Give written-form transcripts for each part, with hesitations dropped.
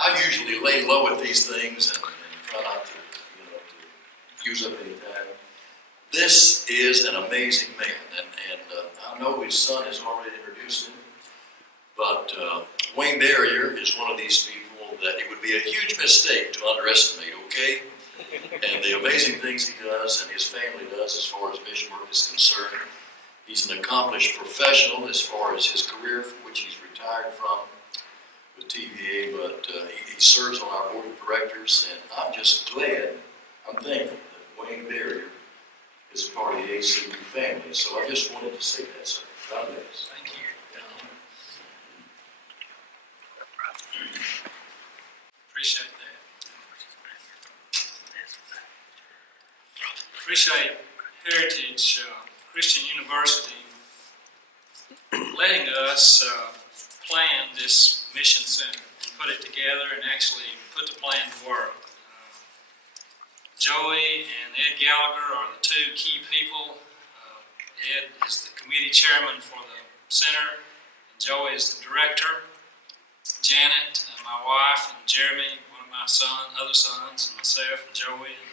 I usually lay low at these things and try not to, to use up any time. This is an amazing man, and I know his son has already introduced him, but Wayne Barrier is one of these people that it would be a huge mistake to underestimate, okay? And the amazing things he does and his family does as far as mission work is concerned. He's an accomplished professional as far as his career, from which he's retired from with TVA, but he serves on our board of directors, and I'm just glad, I'm thankful that Wayne Barrier is a part of the ACB family. So I just wanted to say that, sir. God bless. Thank you. Appreciate that. Appreciate Heritage Christian University letting us plan this mission center and put it together and actually put the plan to work. Joey and Ed Gallagher are the two key people. Ed is the committee chairman for the center, and Joey is the director. Janet, my wife, and Jeremy, one of my other sons, and myself, and Joey, and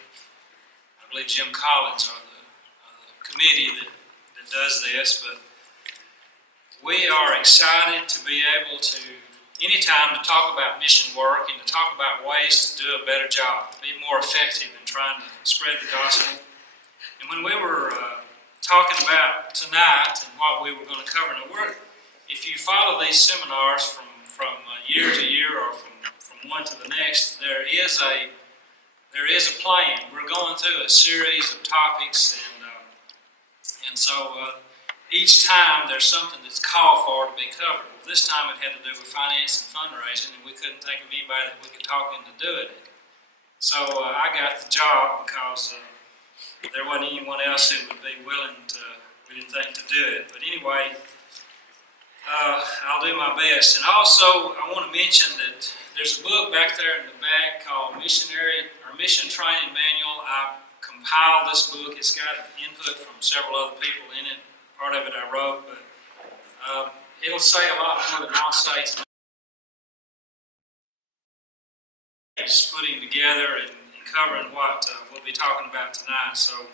I believe Jim Collins are the committee that does this. But we are excited to be able to, anytime, to talk about mission work and to talk about ways to do a better job, be more effective in trying to spread the gospel. And when we were talking about tonight and what we were going to cover, now if you follow these seminars from year to year or from one to the next, there is a plan. We're going through a series of topics, and so each time there's something that's called for to be covered. Well, this time it had to do with finance and fundraising, and we couldn't think of anybody that we could talk into doing it. So I got the job because there wasn't anyone else who would be willing to, we didn't think, to do it. But anyway, I'll do my best. And also, I want to mention that there's a book back there in the back called Mission Training Manual. I compiled this book. It's got input from several other people in it. Part of it I wrote, but it'll say a lot more than I'll say tonight. Just putting together and covering what we'll be talking about tonight. So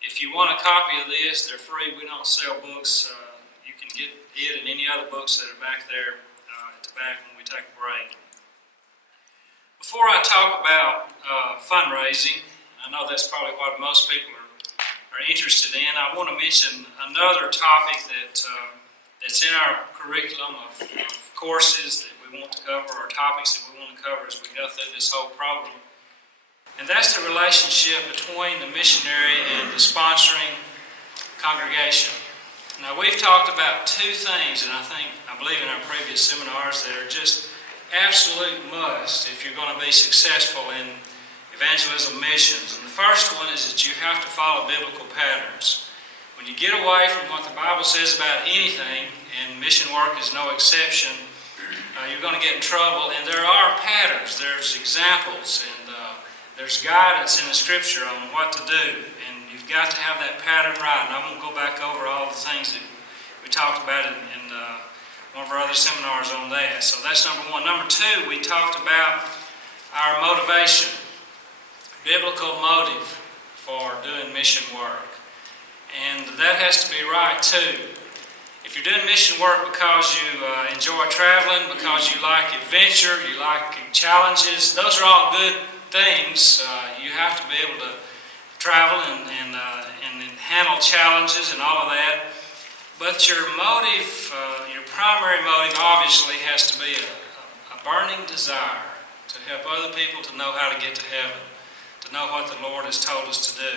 if you want a copy of this, they're free. We don't sell books. You can get it and any other books that are back there at the back when we take a break. Before I talk about fundraising, I know that's probably what most people are interested in, I want to mention another topic that's in our curriculum of courses that we want to cover, or topics that we want to cover as we go through this whole program. And that's the relationship between the missionary and the sponsoring congregation. Now, we've talked about two things, and I believe in our previous seminars, that are just absolute must if you're going to be successful in evangelism missions. And the first one is that you have to follow biblical patterns. When you get away from what the Bible says about anything, and mission work is no exception, you're going to get in trouble. And there are patterns, there's examples, and there's guidance in the Scripture on what to do. And you've got to have that pattern right. And I won't go back over all the things that we talked about in one of our other seminars on that. So that's number one. Number two, we talked about our motivation. Biblical motive for doing mission work. And that has to be right too. If you're doing mission work because you enjoy traveling, because you like adventure, you like challenges, those are all good things. You have to be able to travel and handle challenges and all of that. But your motive, your primary motive obviously has to be a burning desire to help other people to know how to get to heaven, to know what the Lord has told us to do.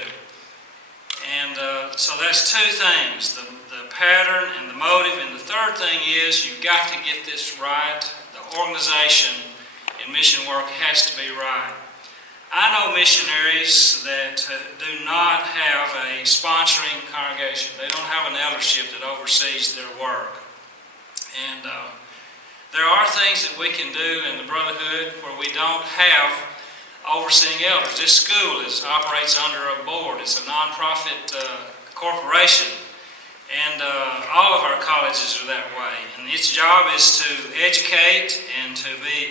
And so that's two things, the pattern and the motive. And the third thing is you've got to get this right. The organization in mission work has to be right. I know missionaries that do not have a sponsoring congregation. They don't have an eldership that oversees their work. And there are things that we can do in the Brotherhood where we don't have overseeing elders. This school operates under a board. It's a non-profit corporation. And all of our colleges are that way. And its job is to educate and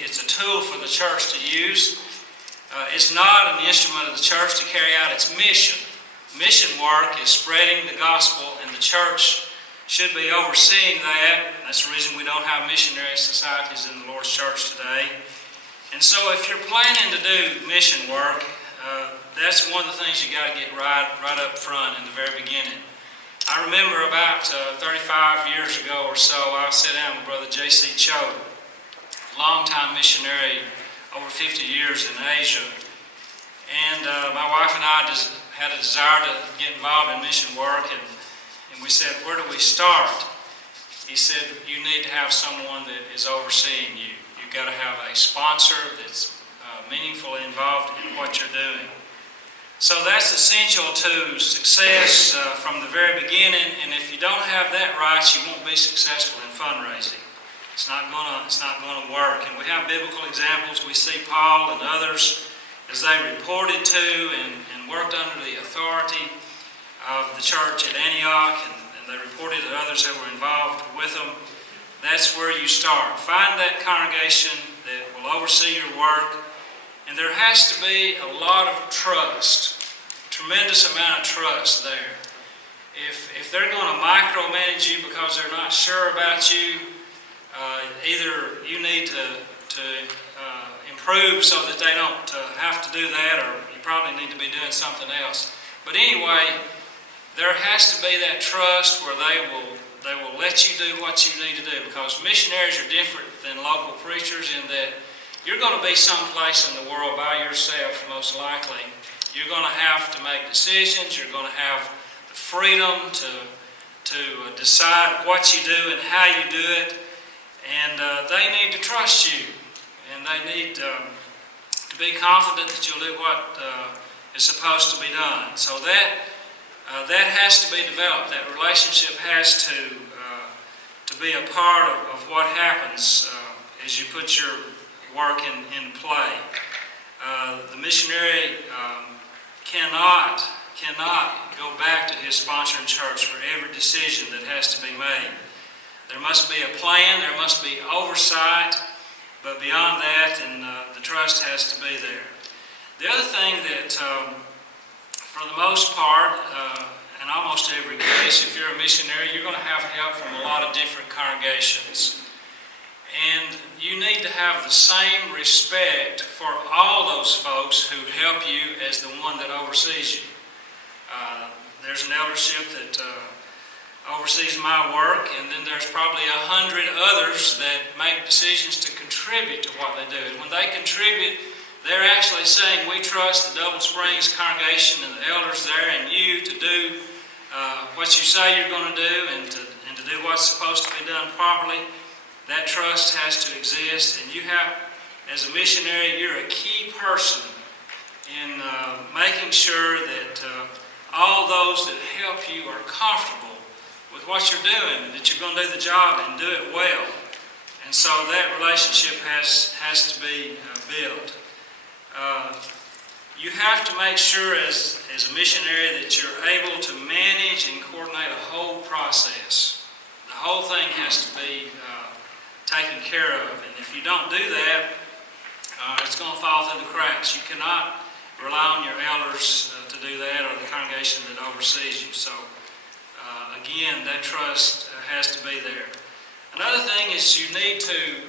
it's a tool for the church to use. It's not an instrument of the church to carry out its mission. Mission work is spreading the gospel, and the church should be overseeing that. That's the reason we don't have missionary societies in the Lord's church today. And so if you're planning to do mission work, that's one of the things you got to get right up front in the very beginning. I remember about 35 years ago or so, I sat down with Brother J.C. Cho, longtime missionary, over 50 years in Asia. And my wife and I just had a desire to get involved in mission work, and we said, where do we start? He said, you need to have someone that is overseeing you. You've got to have a sponsor that's meaningfully involved in what you're doing. So that's essential to success from the very beginning, and if you don't have that right, you won't be successful in fundraising. It's not gonna work. And we have biblical examples. We see Paul and others as they reported to and worked under the authority of the church at Antioch, and they reported to others that were involved with them. That's where you start. Find that congregation that will oversee your work. And there has to be a lot of trust, tremendous amount of trust there. If they're going to micromanage you because they're not sure about you, either you need to improve so that they don't have to do that, or you probably need to be doing something else. But anyway, there has to be that trust where they will let you do what you need to do, because missionaries are different than local preachers in that you're going to be someplace in the world by yourself, most likely. You're going to have to make decisions. You're going to have the freedom to decide what you do and how you do it. And they need to trust you. And they need to be confident that you'll do what is supposed to be done. So that has to be developed. That relationship has to be a part of what happens as you put your work in play. The missionary cannot go back to his sponsoring church for every decision that has to be made. There must be a plan, there must be oversight, but beyond that, and the trust has to be there. The other thing that, for the most part, in almost every case, if you're a missionary, you're going to have help from a lot of different congregations. And you need to have the same respect for all those folks who help you as the one that oversees you. There's an eldership that oversees my work, and then there's probably 100 others that make decisions to contribute to what they do. And when they contribute, they're actually saying, we trust the Double Springs congregation and the elders there and you to do what you say you're going to do, and to do what's supposed to be done properly. That trust has to exist, and you have, as a missionary, you're a key person in making sure that all those that help you are comfortable with what you're doing, that you're going to do the job and do it well. And so that relationship has to be built. You have to make sure as a missionary that you're able to manage and coordinate a whole process. The whole thing has to be taken care of, and if you don't do that, it's going to fall through the cracks. You cannot rely on your elders to do that, or the congregation that oversees you. So again, that trust has to be there. Another thing is you need to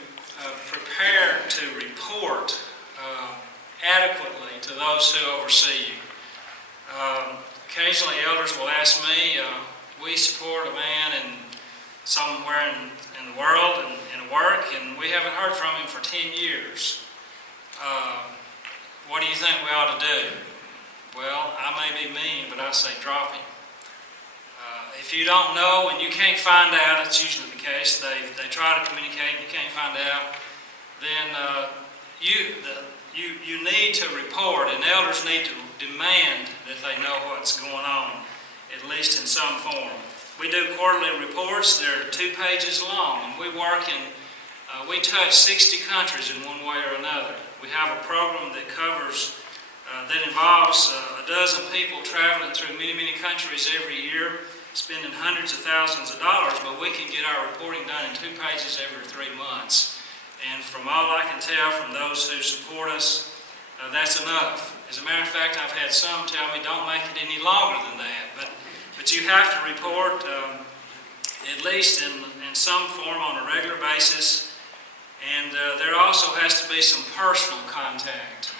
prepare to report adequately to those who oversee you. Occasionally elders will ask me, we support a man somewhere in the world and in work, and we haven't heard from him for 10 years. What do you think we ought to do? Well, I may be mean, but I say drop him. If you don't know and you can't find out, it's usually the case, they try to communicate and you can't find out, then you need to report, and elders need to demand that they know what's going on, at least in some form. We do quarterly reports. They're 2 pages long, and we touch 60 countries in one way or another. We have a program that covers, that involves a dozen people traveling through many, many countries every year. spending hundreds of thousands of dollars, but we can get our reporting done in 2 pages every 3 months. And from all I can tell from those who support us, that's enough. As a matter of fact, I've had some tell me don't make it any longer than that. But you have to report at least in some form on a regular basis. And there also has to be some personal contact.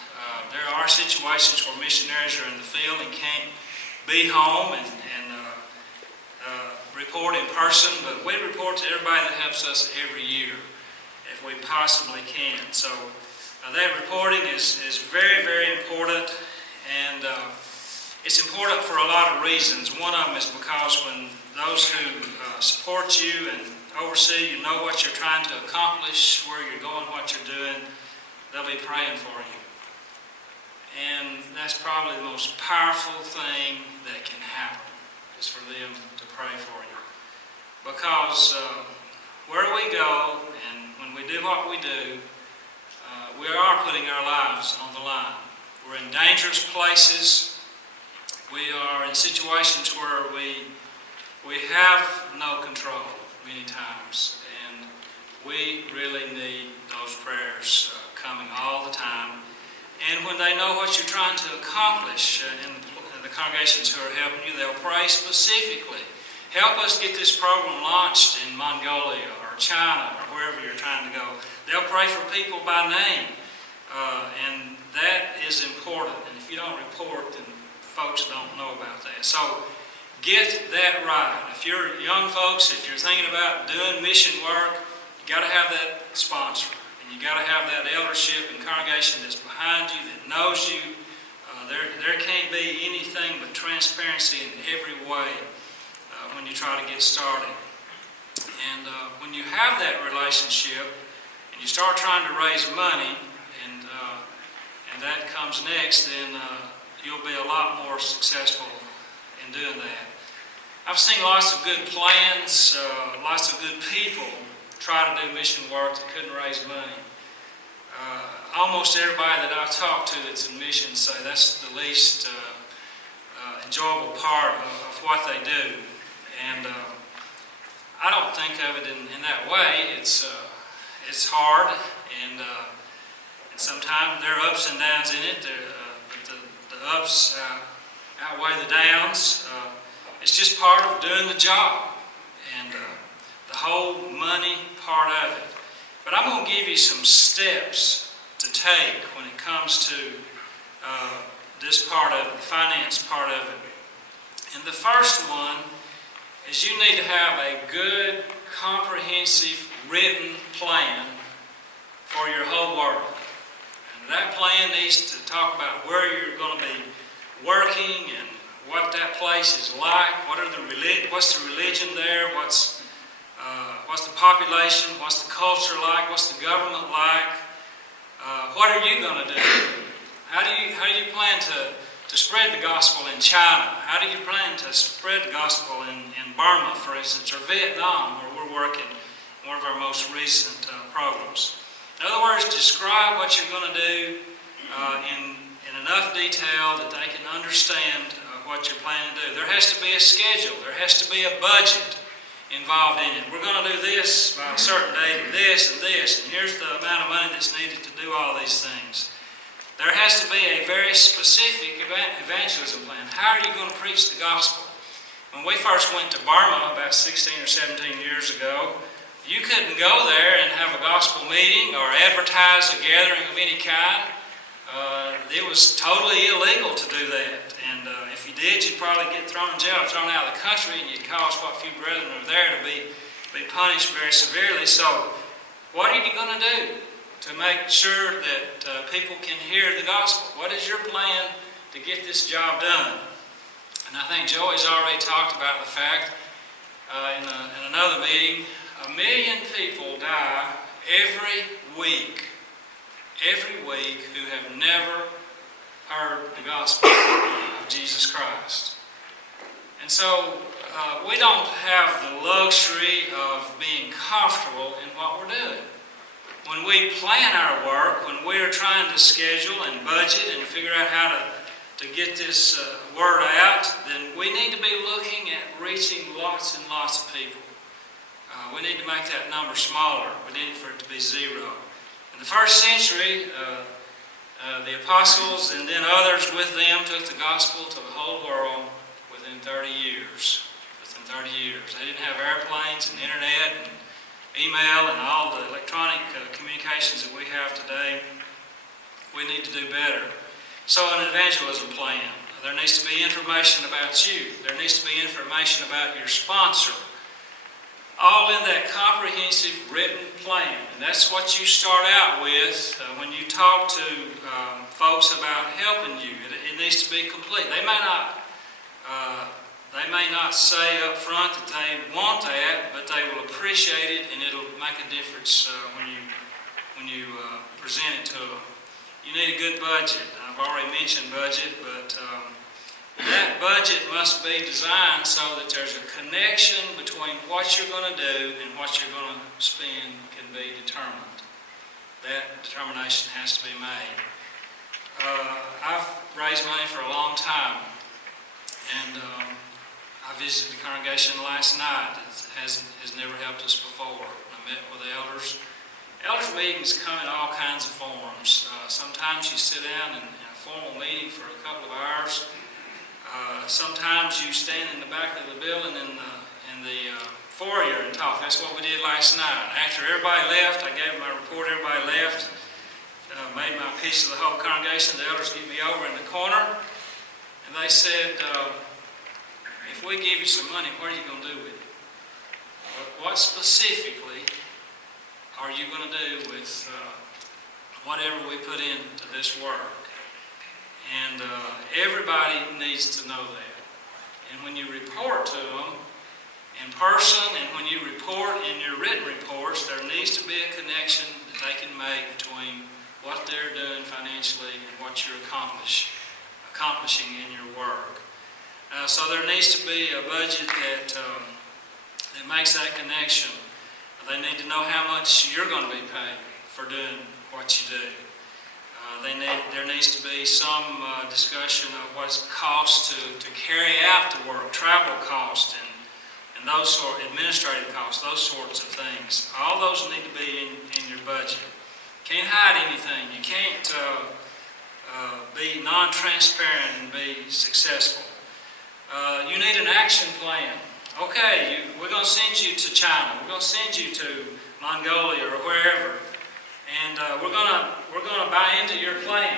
There are situations where missionaries are in the field and can't be home and report in person, but we report to everybody that helps us every year if we possibly can. So that reporting is very, very important, and it's important for a lot of reasons. One of them is because when those who support you and oversee you know what you're trying to accomplish, where you're going, what you're doing, they'll be praying for you. And that's probably the most powerful thing that can happen, is for them to pray for you. Because where we go and when we do what we do, we are putting our lives on the line. We're in dangerous places. We are in situations where we have no control many times. And we really need those prayers coming all the time. And when they know what you're trying to accomplish in the congregations who are helping you, they'll pray specifically. Help us get this program launched in Mongolia or China or wherever you're trying to go. They'll pray for people by name. And that is important. And if you don't report, then folks don't know about that. So get that right. If you're young folks, if you're thinking about doing mission work, you got to have that sponsor. And you got to have that eldership and congregation that's behind you, that knows you. There can't be anything but transparency in every way when you try to get started. And when you have that relationship and you start trying to raise money, and that comes next, then you'll be a lot more successful in doing that. I've seen lots of good plans, lots of good people try to do mission work that couldn't raise money. Almost everybody that I've talked to that's in missions say that's the least enjoyable part of what they do. And I don't think of it in that way. It's hard, and sometimes there are ups and downs in it. But the ups outweigh the downs. It's just part of doing the job, and the whole money part of it. But I'm going to give you some steps to take when it comes to this part of it, the finance part of it. And the first one is you need to have a good, comprehensive, written plan for your whole work. And that plan needs to talk about where you're going to be working and what that place is like, what's the religion there, what's the population, what's the culture like, what's the government like, what are you going to do? How do you plan to spread the gospel in China? How do you plan to spread the gospel in Burma, for instance, or Vietnam, where we're working one of our most recent programs? In other words, describe what you're going to do in enough detail that they can understand what you're planning to do. There has to be a schedule. There has to be a budget involved in it. We're going to do this by a certain date, and this, and here's the amount of money that's needed to do all these things. There has to be a very specific evangelism plan. How are you going to preach the gospel? When we first went to Burma about 16 or 17 years ago, you couldn't go there and have a gospel meeting or advertise a gathering of any kind. It was totally illegal to do that. And if you did, you'd probably get thrown in jail, thrown out of the country, and you'd cause what few brethren were there to be punished very severely. So what are you going to do to make sure that people can hear the gospel? What is your plan to get this job done? And I think Joey's already talked about the fact in another meeting, 1 million people die every week who have never heard the gospel of Jesus Christ. And so we don't have the luxury of being comfortable in what we're doing. When we plan our work, when we're trying to schedule and budget and figure out how to get this word out, then we need to be looking at reaching lots and lots of people. We need to make that number smaller. We need for it to be zero. In the first century, the apostles and then others with them took the gospel to the whole world within 30 years. Within 30 years. They didn't have airplanes and internet and email and all the electronic communications that we have today. We need to do better. So an evangelism plan. There needs to be information about you. There needs to be information about your sponsor. All in that comprehensive written plan. And that's what you start out with when you talk to folks about helping you. It needs to be complete. They may not say up front that they want that, but they will appreciate it, and it'll make a difference when you present it to them. You need a good budget. I've already mentioned budget, but that budget must be designed so that there's a connection between what you're going to do and what you're going to spend can be determined. That determination has to be made. I've raised money for a long time, and I visited the congregation last night. It has never helped us before. I met with the elders. Elders meetings come in all kinds of forms. Sometimes you sit down in a formal meeting for a couple of hours. Sometimes you stand in the back of the building in the foyer and talk. That's what we did last night. After everybody left, I gave my report. Everybody left, made my piece of the whole congregation. The elders get me over in the corner, and they said, if we give you some money, what are you going to do with it? What specifically are you going to do with whatever we put into this work? And everybody needs to know that. And when you report to them in person and when you report in your written reports, there needs to be a connection that they can make between what they're doing financially and what you're accomplishing in your work. So there needs to be a budget that makes that connection. They need to know how much you're going to be paid for doing what you do. There needs to be some discussion of what's cost to carry out the work, travel costs and those sort, administrative costs, those sorts of things. All those need to be in your budget. Can't hide anything. You can't be non-transparent and be successful. You need an action plan. Okay, we're going to send you to China. We're going to send you to Mongolia or wherever. And we're going to buy into your plan.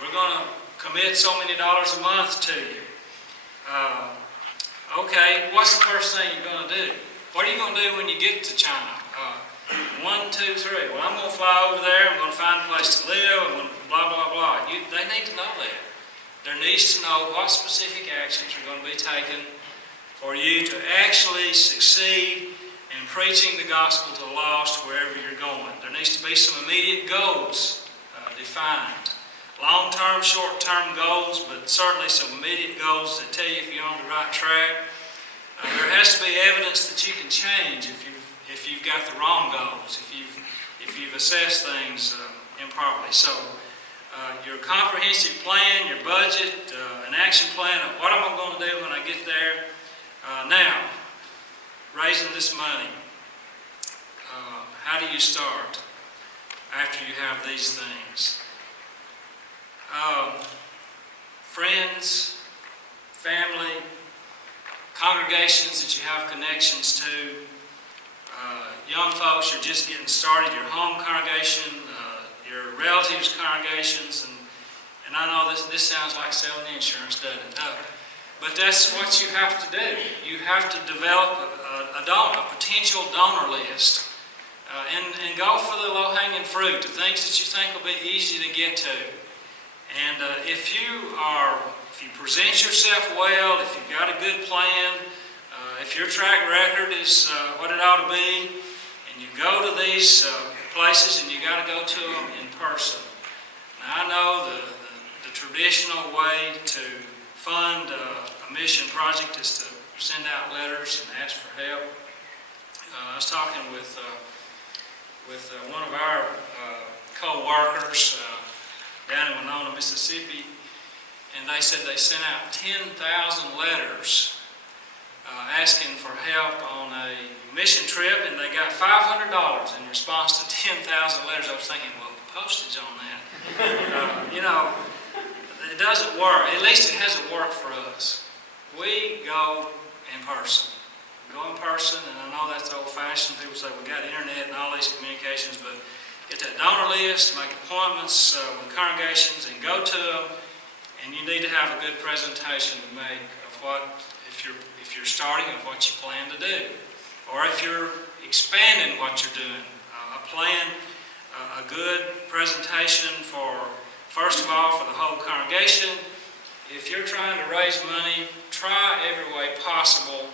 We're going to commit so many dollars a month to you. Okay, what's the first thing you're going to do? What are you going to do when you get to China? 1, 2, 3. Well, I'm going to fly over there. I'm going to find a place to live. I'm going to blah, blah, blah. They need to know that. There needs to know what specific actions are going to be taken for you to actually succeed in preaching the gospel to the lost wherever you're going. There needs to be some immediate goals defined. Long-term, short-term goals, but certainly some immediate goals that tell you if you're on the right track. There has to be evidence that you can change if you've got the wrong goals, if you've assessed things improperly. So your comprehensive plan, your budget, an action plan of what am I going to do when I get there. Now, raising this money. How do you start after you have these things? Friends, family, congregations that you have connections to, young folks, you're just getting started, your home congregation, your relatives' congregations, and I know this sounds like selling insurance, doesn't it? But that's what you have to do. You have to develop a potential donor list and go for the low-hanging fruit, the things that you think will be easy to get to. And if you present yourself well, if you've got a good plan, if your track record is what it ought to be, and you go to these places and you got to go to them in person. Now, I know the traditional way to fund a mission project is to send out letters and ask for help. I was talking with one of our co-workers down in Winona, Mississippi, and they said they sent out 10,000 letters asking for help on a mission trip, and they got $500 in response to 10,000 letters. I was thinking, well, postage on that. You know, it doesn't work. At least it hasn't worked for us. We go in person. Go in person, and I know that's old-fashioned. People say, we got internet and all these communications, but get that donor list, make appointments with congregations, and go to them. And you need to have a good presentation to make of what, if you're starting, of what you plan to do, or if you're expanding what you're doing. A plan, a good presentation for, first of all, for the whole congregation. If you're trying to raise money, try every way possible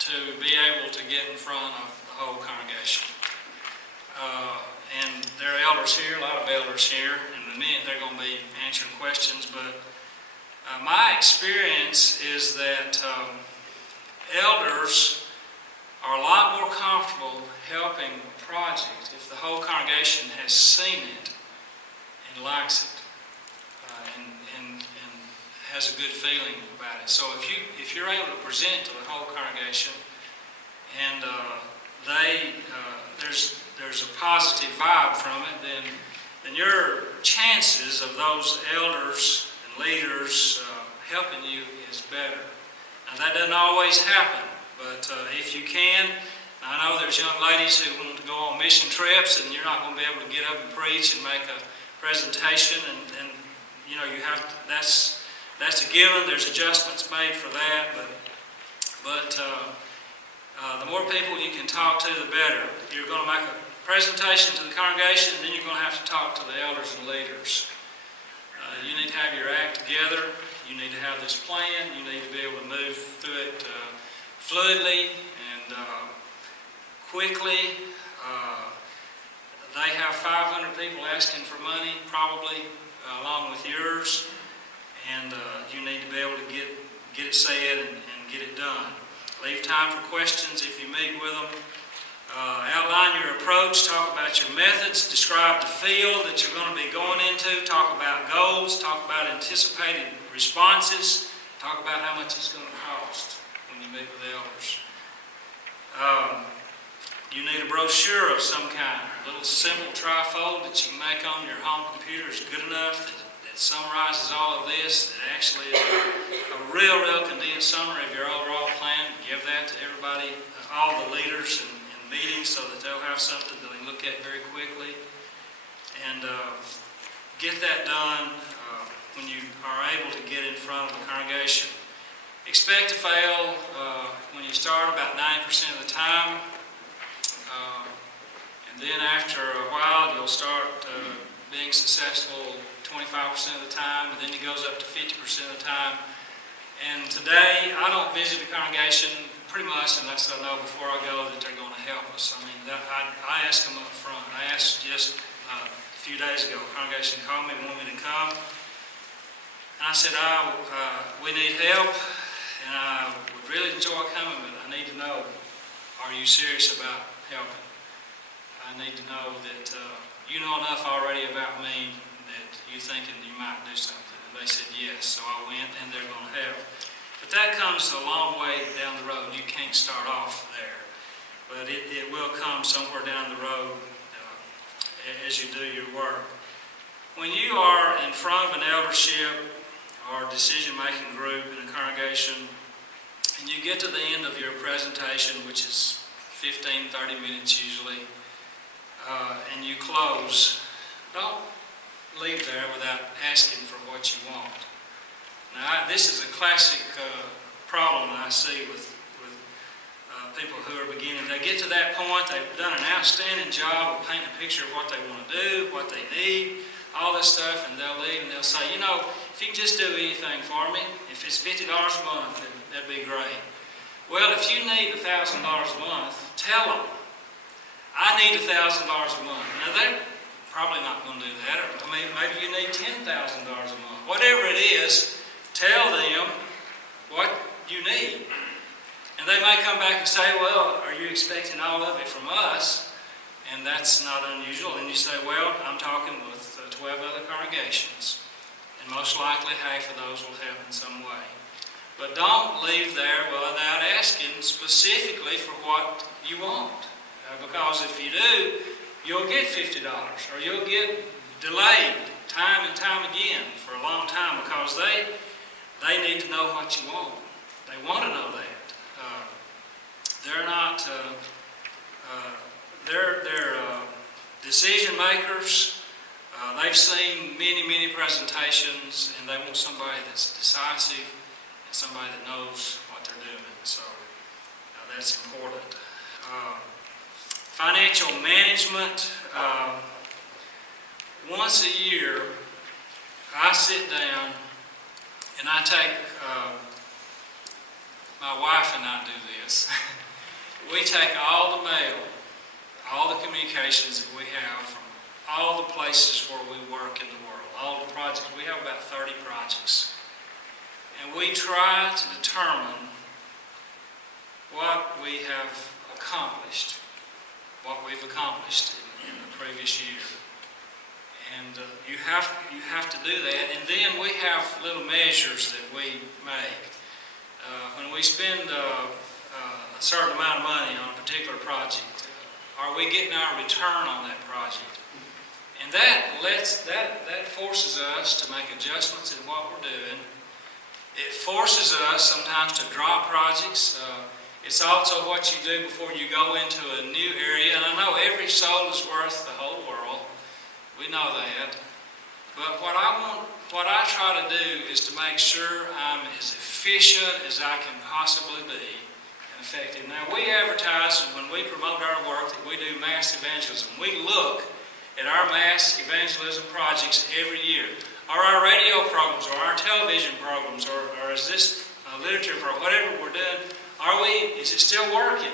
to be able to get in front of the whole congregation. And there are elders here, a lot of elders here, and in a minute they're going to be answering questions, but my experience is that elders are a lot more comfortable helping a project if the whole congregation has seen it and likes it and has a good feeling about it. So if you're able to present it to the whole congregation and there's a positive vibe from it, then your chances of those elders and leaders helping you is better. Now that doesn't always happen, but if you can, I know there's young ladies who want to go on mission trips, and you're not going to be able to get up and preach and make a presentation, and you know you have to, that's a given. There's adjustments made for that, but the more people you can talk to, the better. You're going to make a presentation to the congregation, and then you're going to have to talk to the elders and leaders. You need to have your act together. You need to have this plan. You need to be able to move through it fluidly and quickly. They have 500 people asking for money, probably, along with yours, and you need to be able to get it said and get it done. Leave time for questions if you meet with them. Outline your approach, talk about your methods, describe the field that you're going to be going into, talk about goals, talk about anticipated responses, talk about how much it's going to cost when you meet with elders. You need a brochure of some kind, a little simple trifold that you can make on your home computer is good enough that summarizes all of this, that actually is a real condensed summary of your overall plan. Give that to everybody, all the leaders and meetings, so that they'll have something that they can look at very quickly. And get that done when you are able to get in front of the congregation. Expect to fail when you start about 90% of the time. And then after a while, you'll start being successful 25% of the time, and then it goes up to 50% of the time. And today, I don't visit a congregation pretty much unless I know before I go that they're going to help us. I mean, I ask them up front. I asked just a few days ago, a congregation called me and wanted me to come. And I said, we need help, and I would really enjoy coming, but I need to know, are you serious about helping? I need to know that you know enough already about me that you're thinking you might do something. And they said yes, so I went, and they're going to help. But that comes a long way down the road. You can't start off there. But it will come somewhere down the road as you do your work. When you are in front of an eldership or decision-making group in a congregation, and you get to the end of your presentation, which is 15, 30 minutes usually, and you close, don't leave there without asking for what you want. Now, this is a classic problem that I see with people who are beginning. They get to that point, they've done an outstanding job of painting a picture of what they want to do, what they need, all this stuff, and they'll leave and they'll say, you know, if you can just do anything for me, if it's $50 a month, that'd be great. Well, if you need $1,000 a month, tell them, I need $1,000 a month. Now, they're probably not going to do that. Or, I mean, maybe you need $10,000 a month. Whatever it is, tell them what you need. And they may come back and say, well, are you expecting all of it from us? And that's not unusual. And you say, well, I'm talking with 12 other congregations. And most likely half of those will help in some way. But don't leave there without asking specifically for what you want. Because if you do, you'll get $50 or you'll get delayed time and time again for a long time because they need to know what you want. They want to know that. They're not, they're decision makers. They've seen many presentations, and they want somebody that's decisive and somebody that knows what they're doing. So that's important. Financial management. Once a year, I sit down and I take, my wife and I do this. We take all the mail, all the communications that we have from all the places where we work in the world, all the projects. We have about 30 projects. And we try to determine what we have accomplished, what we've accomplished in the previous year. And you have to do that. And then we have little measures that we make. When we spend a certain amount of money on a particular project, are we getting our return on that project? And that forces us to make adjustments in what we're doing. It forces us sometimes to drop projects. It's also what you do before you go into a new area. And I know every soul is worth the whole world. We know that. But what I try to do is to make sure I'm as efficient as I can possibly be and effective. Now, we advertise when we promote our work that we do mass evangelism. We look at our mass evangelism projects every year. Are our radio programs, or our television programs, or is this literature program, whatever we're doing, is it still working?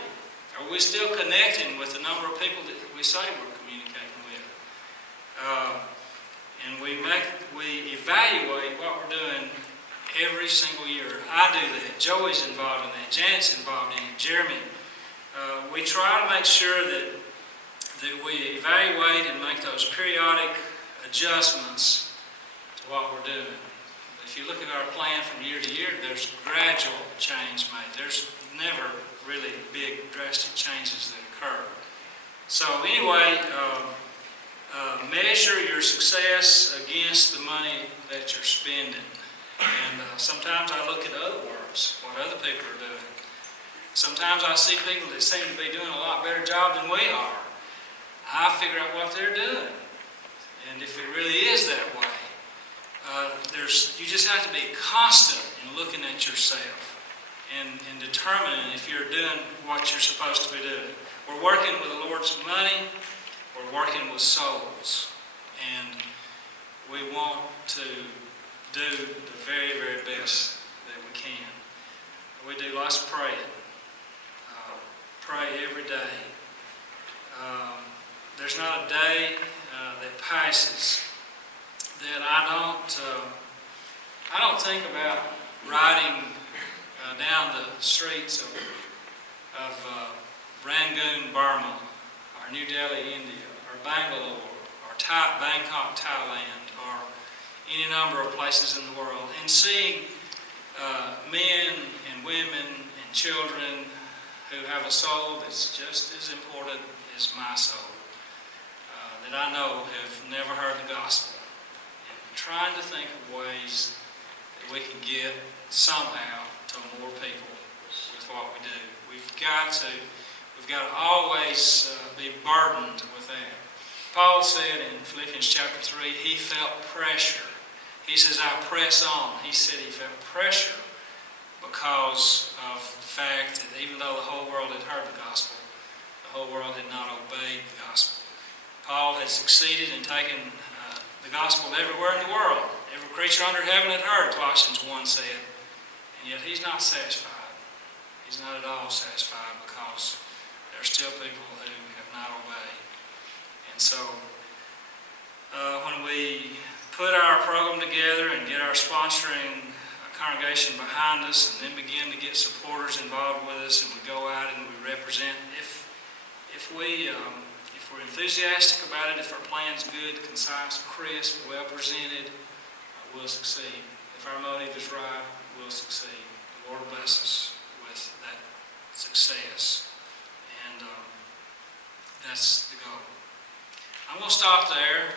Are we still connecting with the number of people that we say we're communicating with? And we evaluate what we're doing every single year. I do that. Joey's involved in that. Janet's involved in it. Jeremy. We try to make sure that we evaluate and make those periodic adjustments to what we're doing. If you look at our plan from year to year, there's gradual change made. There's never really big, drastic changes that occur. So anyway, measure your success against the money that you're spending. And sometimes I look at other works, what other people are doing. Sometimes I see people that seem to be doing a lot better job than we are. I figure out what they're doing. And if it really is that way, you just have to be constant in looking at yourself and determining if you're doing what you're supposed to be doing. We're working with the Lord's money. We're working with souls. And we want to do the very best that we can. We do lots of praying. Pray every day. There's not a day that passes that I don't think about riding down the streets of Rangoon, Burma, or New Delhi, India, or Bangalore, or Bangkok, Thailand, or any number of places in the world, and seeing men and women and children who have a soul that's just as important as my soul, that I know have never heard the gospel. And trying to think of ways that we can get somehow to more people with what we do. We've got to always be burdened with that. Paul said in Philippians chapter 3, he felt pressure. He says, I press on. He said he felt pressure because of the fact that even though the whole world had heard the gospel, the whole world had not obeyed the gospel. Paul had succeeded in taking the gospel everywhere in the world. Every creature under heaven had heard, Colossians 1 said. And yet he's not satisfied. He's not at all satisfied because there are still people who have not obeyed. And so when we put our program together and get our sponsoring congregation behind us and then begin to get supporters involved with us and we go out and we represent, if we're enthusiastic about it, if our plan's good, concise, crisp, well presented, we'll succeed. If our motive is right, we'll succeed. Lord bless us with that success. And that's the goal. I'm going to stop there.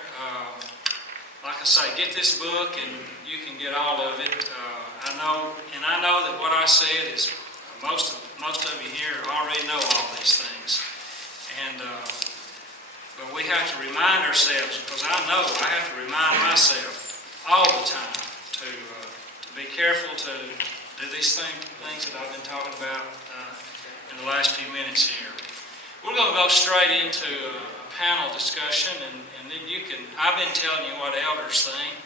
Like I say, get this book and you can get all of it. I know that what I said is most of you here already know all these things. And but we have to remind ourselves, because I know I have to remind myself all the time to be careful to do these things that I've been talking about in the last few minutes here. We're going to go straight into a panel discussion, and then you can. I've been telling you what elders think.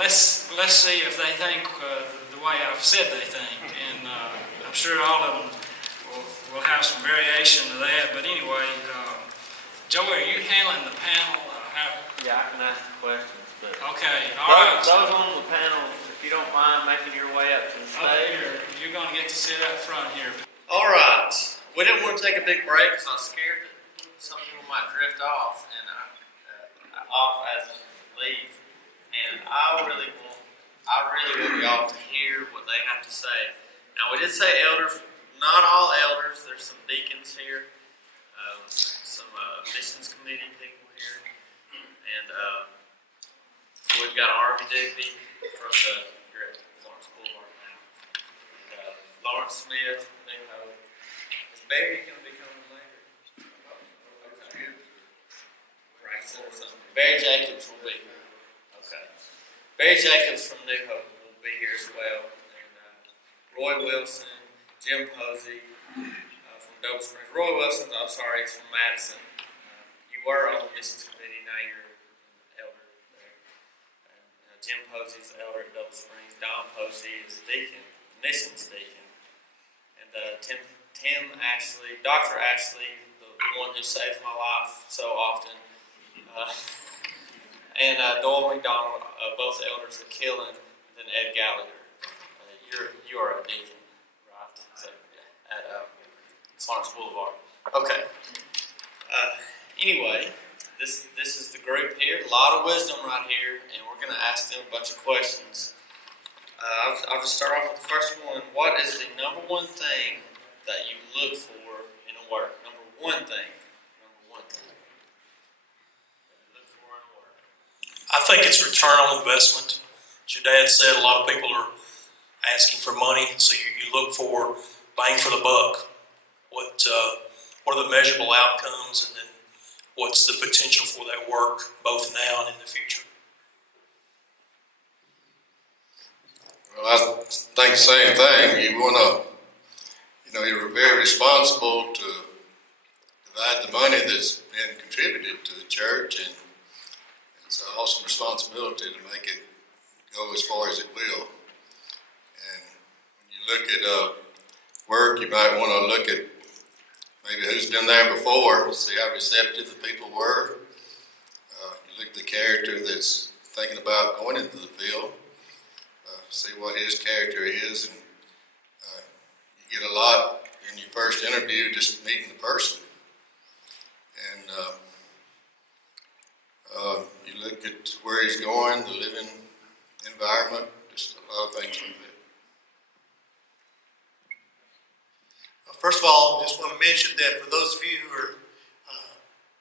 Let's see if they think the way I've said they think, and I'm sure all of them will have some variation to that. But anyway, Joey, are you handling the panel? Yeah, I can ask the questions, but Okay, all right. those on the panel, if you don't mind making your way up to the stage. You're going to get to sit up front here. All right. We didn't want to take a big break because I was scared that some people might drift off and off as in leave. And I really want y'all to hear what they have to say. Now, we did say elders, not all elders. There's some deacons here, some missions committee people here, and we've got Harvey Digby from you're at Florence Boulevard now, and Lawrence Smith from New Hope. Is Barry going to be coming later? Okay. Braxton or something. Barry Jacobs will be here. Okay. Barry Jacobs from New Hope will be here as well, and Roy Wilson, Jim Posey from Doble Springs. Roy Wilson, I'm sorry, is from Madison. You were on the missions committee, now you're an elder there. Jim Posey is the elder at Doble Springs. Don Posey is a deacon, missions deacon. And Tim Ashley, Dr. Ashley, the one who saves my life so often, and Doyle McDonald, both elders at Killen, and then Ed Gallagher. You are a deacon, right? So, at Florence Boulevard. Okay. Anyway, this is the group here. A lot of wisdom right here, and we're going to ask them a bunch of questions. I'll just start off with the first one. What is the number one thing that you look for in a work? Number one thing. Look for in a work. I think it's return on investment. As your dad said, a lot of people are asking for money, so you look for bang for the buck. What are the measurable outcomes, and then what's the potential for that work both now and in the future? Well, I think the same thing. You want to, you're very responsible to divide the money that's been contributed to the church, and it's an awesome responsibility to make it go as far as it will. And when you look at work, you might want to look at maybe who's been there before, see how receptive the people were. You look at the character that's thinking about going into the field, see what his character is, and you get a lot in your first interview just meeting the person. And you look at where he's going, the living environment, just a lot of things like that. First of all, I just want to mention that for those of you who are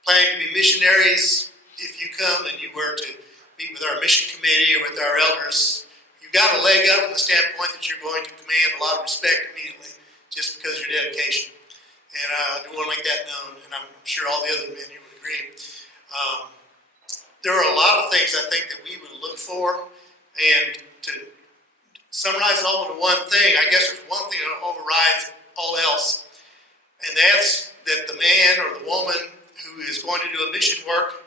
planning to be missionaries, if you come and you were to meet with our mission committee or with our elders, you've got a leg up from the standpoint that you're going to command a lot of respect immediately just because of your dedication. And I do want to make that known, and I'm sure all the other men here would agree. There are a lot of things I think that we would look for, and to summarize it all into one thing, I guess there's one thing that overrides all else, and that's that the man or the woman who is going to do a mission work,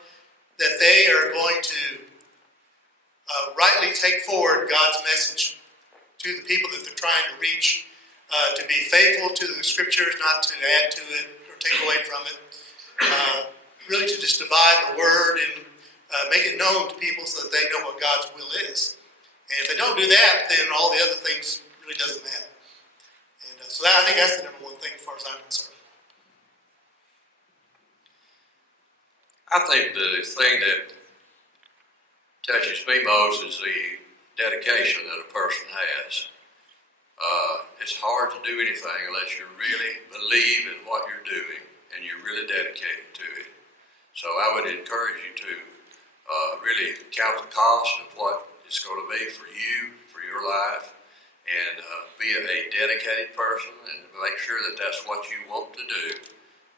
that they are going to rightly take forward God's message to the people that they're trying to reach, to be faithful to the scriptures, not to add to it or take away from it, really to just divide the word and make it known to people so that they know what God's will is. And if they don't do that, then all the other things really doesn't matter. So I think that's the number one thing as far as I'm concerned. I think the thing that touches me most is the dedication that a person has. It's hard to do anything unless you really believe in what you're doing and you're really dedicated to it. So I would encourage you to really count the cost of what it's going to be for you, for your life, and be a dedicated person and make sure that that's what you want to do,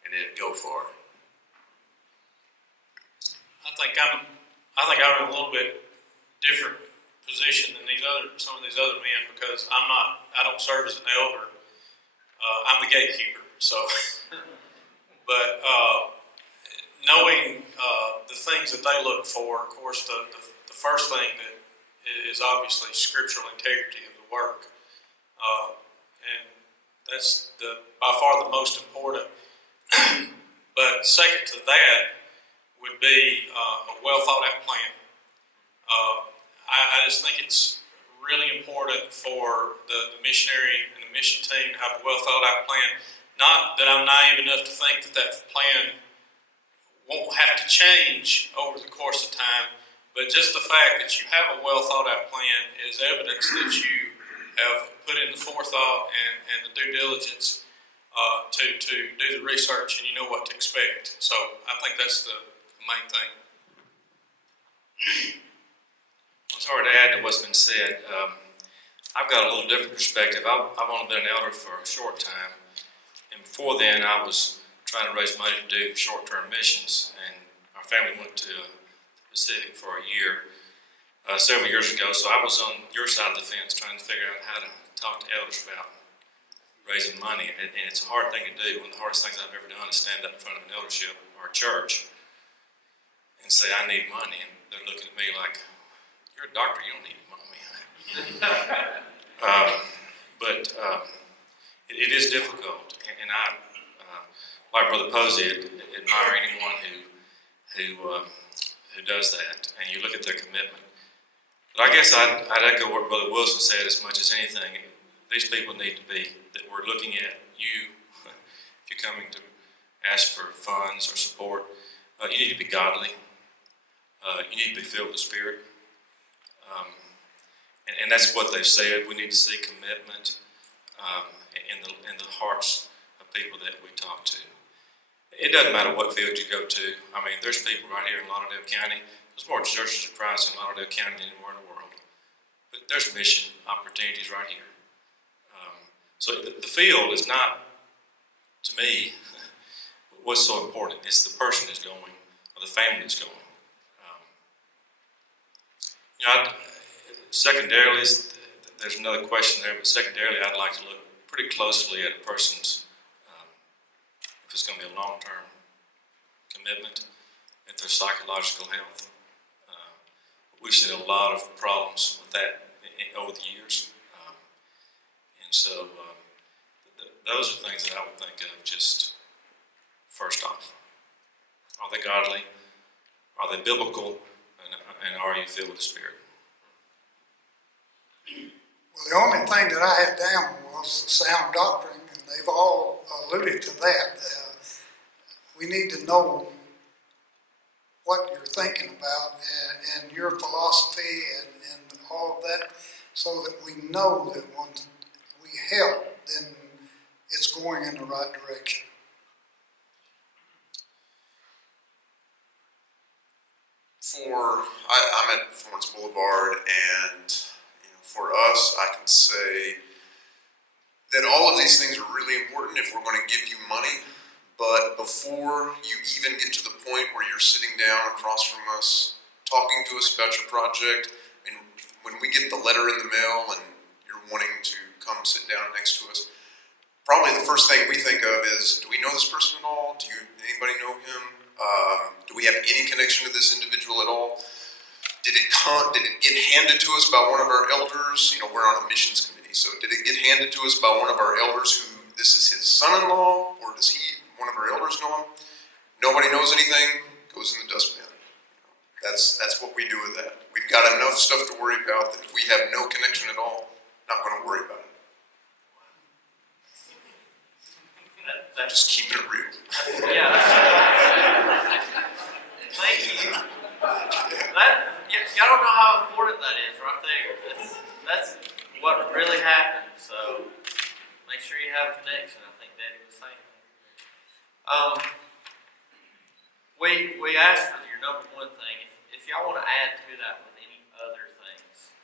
and then go for it. I think I'm in a little bit different position than some of these other men, because I don't serve as an elder. I'm the gatekeeper. So, but knowing the things that they look for, of course, the first thing that is obviously scriptural integrity of the work, and that's by far the most important. But second to that would be a well thought out plan. I just think it's really important for the missionary and the mission team to have a well thought out plan. Not that I'm naive enough to think that plan won't have to change over the course of time, but just the fact that you have a well thought out plan is evidence that you have put in the forethought and the due diligence to do the research, and you know what to expect. So I think that's the main thing. It's hard to add to what's been said. I've got a little different perspective. I've only been an elder for a short time, and before then I was trying to raise money to do short-term missions, and our family went to the Pacific for a year several years ago, so I was on your side of the fence trying to figure out how to talk to elders about raising money, and it's a hard thing to do. One of the hardest things I've ever done is stand up in front of an eldership or a church and say, I need money, and they're looking at me like, you're a doctor, you don't need money. But it is difficult, and I, like Brother Posey, admire anyone who does that, and you look at their commitment. But I guess I'd echo what Brother Wilson said as much as anything. These people need to be, that we're looking at you, if you're coming to ask for funds or support, you need to be godly. You need to be filled with the Spirit. And that's what they've said. We need to see commitment in the hearts of people that we talk to. It doesn't matter what field you go to. I mean, there's people right here in Lauderdale County. There's more churches of Christ in Lauderdale County than anywhere in the world. But there's mission opportunities right here. So the field is not, to me, what's so important. It's the person that's going, or the family that's going. Secondarily, there's another question there, but secondarily, I'd like to look pretty closely at a person's, if it's going to be a long-term commitment, at their psychological health. We've seen a lot of problems with that over the years. And so those are things that I would think of just first off. Are they godly? Are they biblical? And are you filled with the Spirit? Well, the only thing that I had down was the sound doctrine, and they've all alluded to that. We need to know what you're thinking about and your philosophy and all of that, so that we know that when we help, then it's going in the right direction. I'm at Florence Boulevard, and for us, I can say that all of these things are really important if we're going to give you money. But before you even get to the point where you're sitting down across from us, talking to us about your project, and when we get the letter in the mail and you're wanting to come sit down next to us, probably the first thing we think of is, do we know this person at all? Anybody know him? Do we have any connection to this individual at all? Did it get handed to us by one of our elders? We're on a missions committee, so did it get handed to us by one of our elders who this is his son-in-law, or does one of our elders know him? Nobody knows anything, goes in the dustbin. That's what we do with that. We've got enough stuff to worry about that if we have no connection at all, not going to worry about it. Just keeping it real. Yeah. Thank you. Y'all don't know how important that is right there. really happened. So make sure you have a connection. I think Daddy was saying. We asked for your number one thing. If y'all want to add to that with any other things,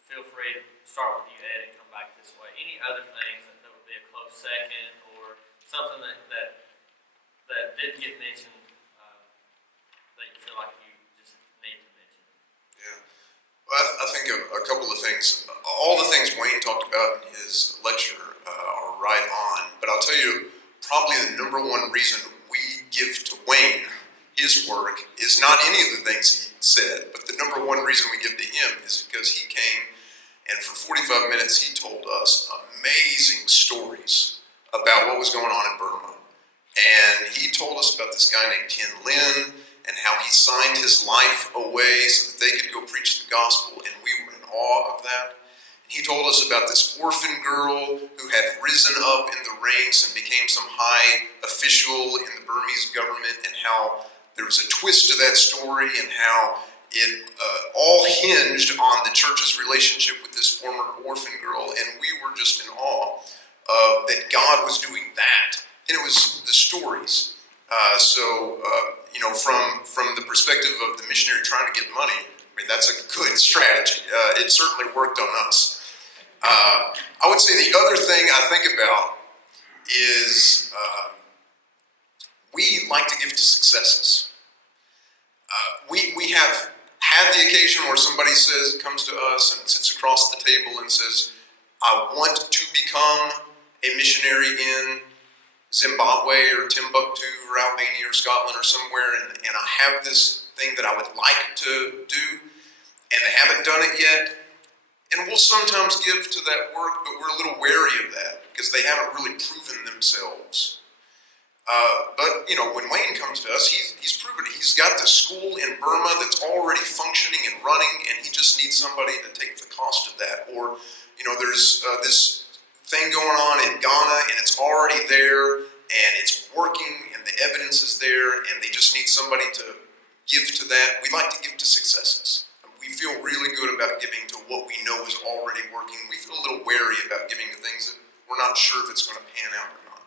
feel free to start with you, Ed, and come back this way. Any other things that would be a close second or something that didn't get mentioned that you feel like you just need to mention? Yeah. Well, I think a couple of things. All the things Wayne talked about in his lecture are right on, but I'll tell you, probably the number one reason we give to Wayne his work is not any of the things he said, but the number one reason we give to him is because he came and for 45 minutes he told us amazing stories about what was going on in Burma. And he told us about this guy named Tien Lin and how he signed his life away so that they could go preach the gospel, and we were in awe of that. He told us about this orphan girl who had risen up in the ranks and became some high official in the Burmese government, and how there was a twist to that story and how it all hinged on the church's relationship with this former orphan girl, and we were just in awe that God was doing that. And it was the stories. From the perspective of the missionary trying to get money, I mean, that's a good strategy. It certainly worked on us. I would say the other thing I think about is we like to give to successes. We have had the occasion where somebody comes to us and sits across the table and says, I want to become a missionary in Zimbabwe or Timbuktu or Albania or Scotland or somewhere, and I have this thing that I would like to do, and they haven't done it yet. And we'll sometimes give to that work, but we're a little wary of that because they haven't really proven themselves. But when Wayne comes to us, he's proven it. He's got the school in Burma that's already functioning and running, and he just needs somebody to take the cost of that. Or, there's this thing going on in Ghana, and it's already there, and it's working, and the evidence is there, and they just need somebody to give to that. We like to give to successes. We feel really good about giving to what we know is already working. We feel a little wary about giving to things that we're not sure if it's going to pan out or not.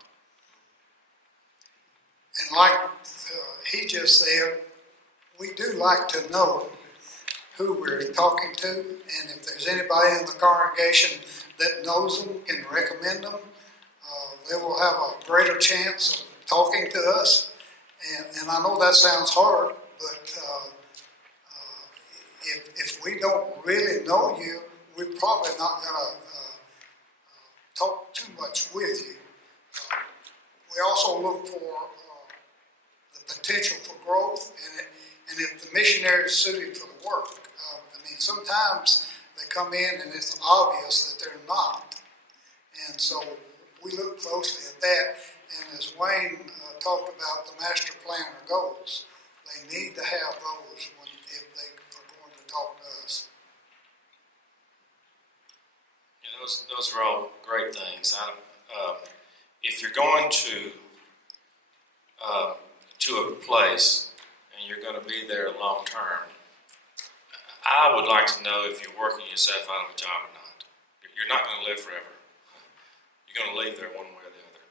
And like he just said, we do like to know who we're talking to, and if there's anybody in the congregation that knows them, can recommend them, they will have a greater chance of talking to us. And I know that sounds hard, but if we don't really know you, we're probably not going to talk too much with you. We also look for the potential for growth, and if the missionary is suited for the work. Sometimes they come in and it's obvious that they're not. And so we look closely at that. And as Wayne talked about the master plan or goals, they need to have those if they are going to talk to us. Yeah, those are all great things. If you're going to a place and you're going to be there long term, I would like to know if you're working yourself out of a job or not. You're not going to live forever. You're going to leave there one way or the other.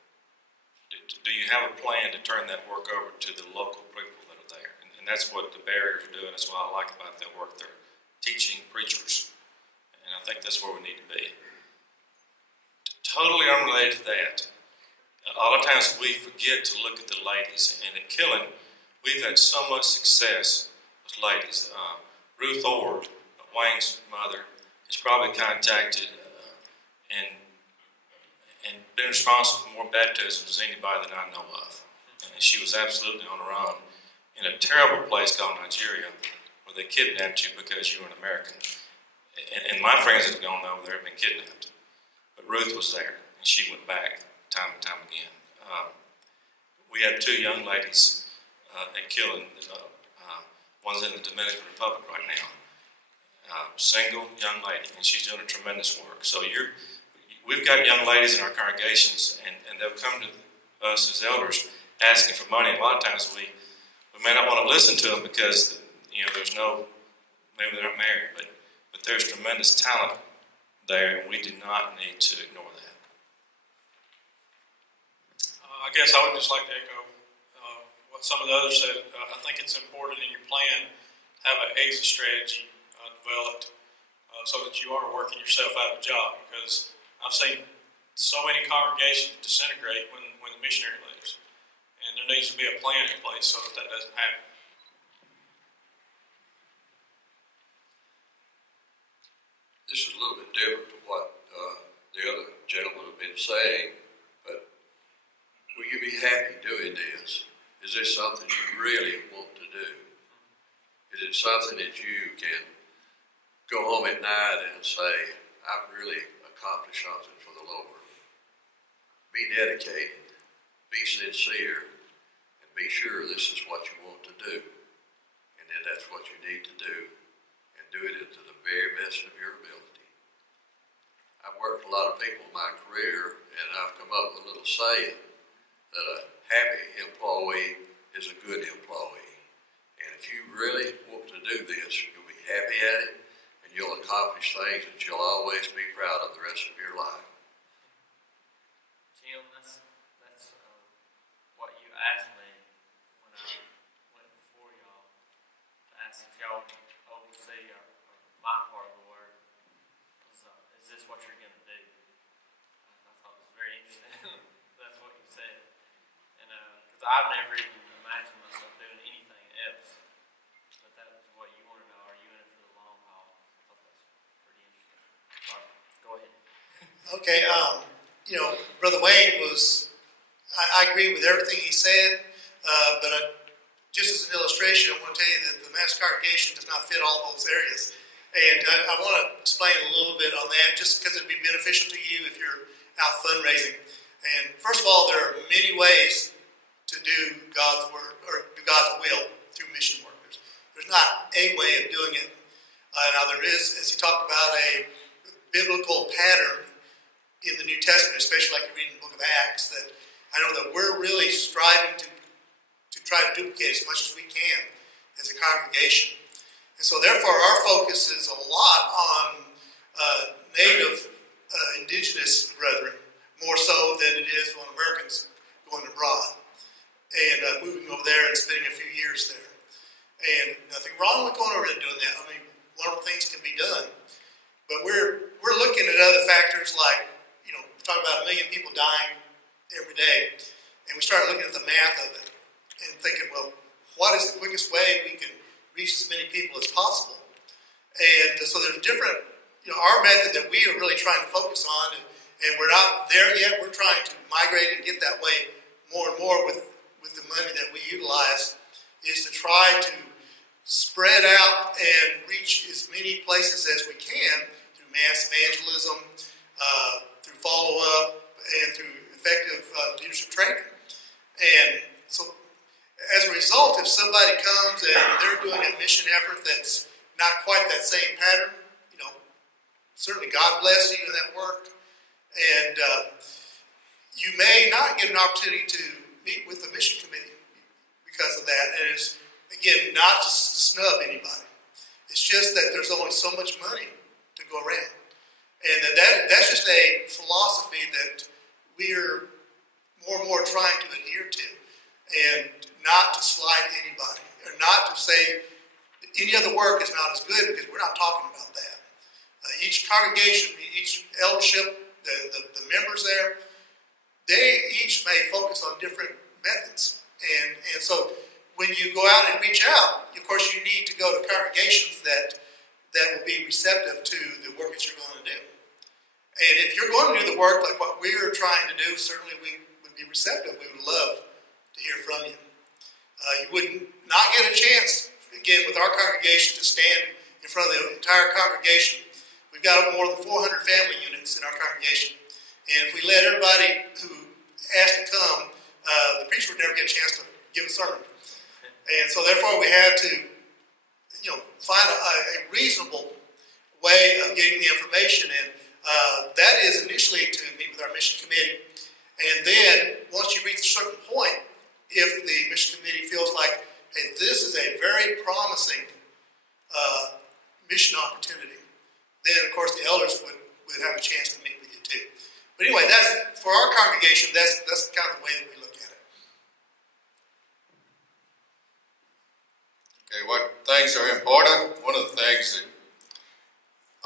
Do you have a plan to turn that work over to the local people that are there? And that's what the barriers are doing. That's what I like about their work. They're teaching preachers. And I think that's where we need to be. Totally unrelated to that, a lot of times we forget to look at the ladies. And at Killen, we've had so much success with ladies. Ruth Ord, Wayne's mother, has probably contacted and been responsible for more baptisms than anybody that I know of. And she was absolutely on her own in a terrible place called Nigeria, where they kidnapped you because you were an American. And my friends that have gone over there have been kidnapped. But Ruth was there, and she went back time and time again. We had two young ladies at Killen. One's in the Dominican Republic right now. Single young lady, and she's doing a tremendous work. So we've got young ladies in our congregations, and they'll come to us as elders asking for money. A lot of times we may not want to listen to them because maybe they're not married, but there's tremendous talent there, and we do not need to ignore that. I guess I would just like to echo what some of the others said. I think it's important in your plan to have an exit strategy developed so that you aren't working yourself out of a job, because I've seen so many congregations disintegrate when the missionary leaves, and there needs to be a plan in place so that that doesn't happen. This is a little bit different from what the other gentlemen have been saying, but will you be happy doing this? Is this something you really want to do? Is it something that you can go home at night and say, I've really accomplished something for the Lord? Be dedicated, be sincere, and be sure this is what you want to do, and that that's what you need to do, and do it to the very best of your ability. I've worked with a lot of people in my career, and I've come up with a little saying that a happy employee is a good employee. And if you really want to do this, you'll be happy at it, and you'll accomplish things that you'll always be proud of the rest of your life. Jim, that's what you asked me when I went before y'all to ask if y'all would oversee my part of the work. Is this what you're going to do? I thought it was very interesting. That's what you said. And because I've never even imagined myself doing anything else. But that was what you want to know. Are you in it for the long haul? I thought that's pretty interesting. Sorry, go ahead. Okay, Brother Wayne I agree with everything he said, but just as an illustration, I want to tell you that the mass congregation does not fit all those areas. And I want to explain a little bit on that, just because it would be beneficial to you if you're out fundraising. And first of all, there are many ways to do God's work, or do God's will through mission workers. There's not a way of doing it. Now there is, as he talked about, a biblical pattern in the New Testament, especially like you read in the book of Acts, that I know that we're really striving to try to duplicate as much as we can as a congregation. And so therefore our focus is a lot on native indigenous brethren, more so than it is on Americans going abroad and moving over there and spending a few years there. And nothing wrong with going over and doing that. I mean, wonderful things can be done. But we're looking at other factors like, we talk about 1 million people dying every day, and we start looking at the math of it and thinking, well, what is the quickest way we can reach as many people as possible? And so there's different, our method that we are really trying to focus on, and we're not there yet. We're trying to migrate and get that way more and more with the money that we utilize, is to try to spread out and reach as many places as we can through mass evangelism, through follow-up, and through effective leadership training. And so as a result, if somebody comes and they're doing a mission effort that's not quite that same pattern, certainly God bless you in that work. And you may not get an opportunity to meet with the mission committee because of that. And it's, again, not just to snub anybody. It's just that there's only so much money to go around. And that's just a philosophy that we're more and more trying to adhere to, and not to slide anybody, or not to say any other work is not as good, because we're not talking about that. Each congregation, each eldership, the members there, they each may focus on different methods. And so when you go out and reach out, of course you need to go to congregations that will be receptive to the work that you're going to do. And if you're going to do the work like what we're trying to do, certainly we would be receptive. We would love to hear from you. You would not get a chance, again, with our congregation to stand in front of the entire congregation. We've got more than 400 family units in our congregation. And if we let everybody who asked to come, the preacher would never get a chance to give a sermon. And so therefore we had to, find a reasonable way of getting the information. And that is initially to meet with our mission committee. And then once you reach a certain point, if the mission committee feels like, hey, this is a very promising mission opportunity, then of course the elders would we'd have a chance to meet with you too. But anyway, that's, for our congregation, that's kind of the way that we look at it. Okay, what things are important? One of the things that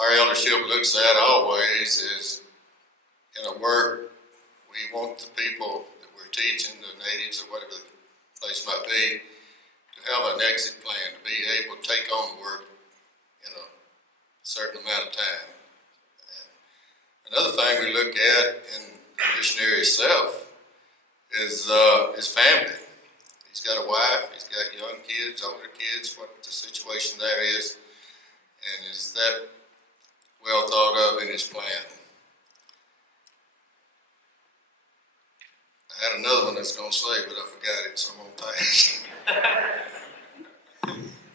our eldership looks at always is, in a word, we want the people that we're teaching, the natives or whatever the place might be, to have an exit plan, to be able to take on the work in a certain amount of time. And another thing we look at in the missionary itself is his family. He's got a wife, he's got young kids, older kids, what the situation there is, and is that well thought of in his plan. I had another one I was going to say, but I forgot it, so I'm going to pass.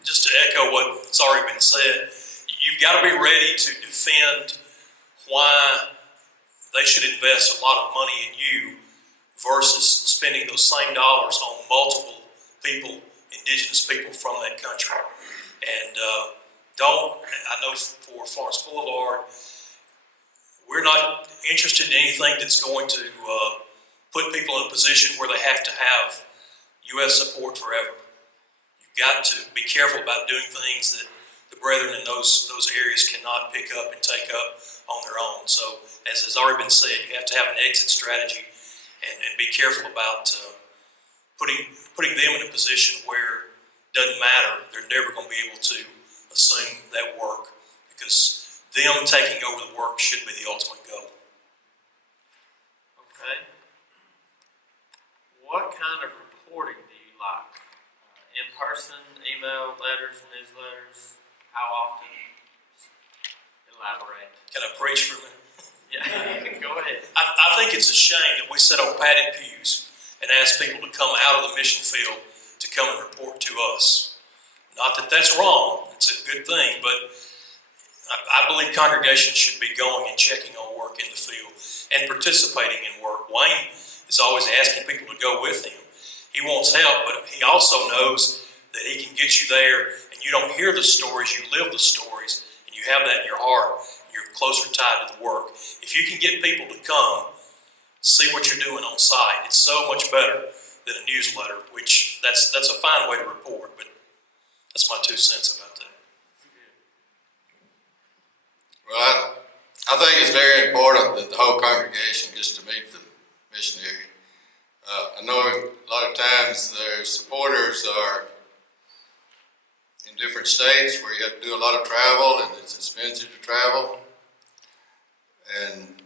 Just to echo what's already been said, you've got to be ready to defend why they should invest a lot of money in you versus spending those same dollars on multiple people, indigenous people from that country. And I know for Florence Boulevard, we're not interested in anything that's going to put people in a position where they have to have U.S. support forever. You've got to be careful about doing things that the brethren in those areas cannot pick up and take up on their own. So, as has already been said, you have to have an exit strategy and be careful about putting them in a position where it doesn't matter. They're never going to be able to assume that work, because them taking over the work should be the ultimate goal. Okay. What kind of reporting do you like? In person, email, letters, newsletters? How often? Elaborate. Can I preach for a minute? Yeah, go ahead. I think it's a shame that we sit on padded pews and ask people to come out of the mission field to come and report to us. Not that that's wrong, it's a good thing, but I believe congregations should be going and checking on work in the field and participating in work. Wayne is always asking people to go with him. He wants help, but he also knows that he can get you there, and you don't hear the stories, you live the stories, and you have that in your heart. You're closer tied to the work. If you can get people to come, see what you're doing on site, it's so much better than a newsletter, which that's a fine way to report, but that's my 2 cents about that. Well, I think it's very important that the whole congregation gets to meet the missionary. I know a lot of times their supporters are in different states where you have to do a lot of travel and it's expensive to travel, and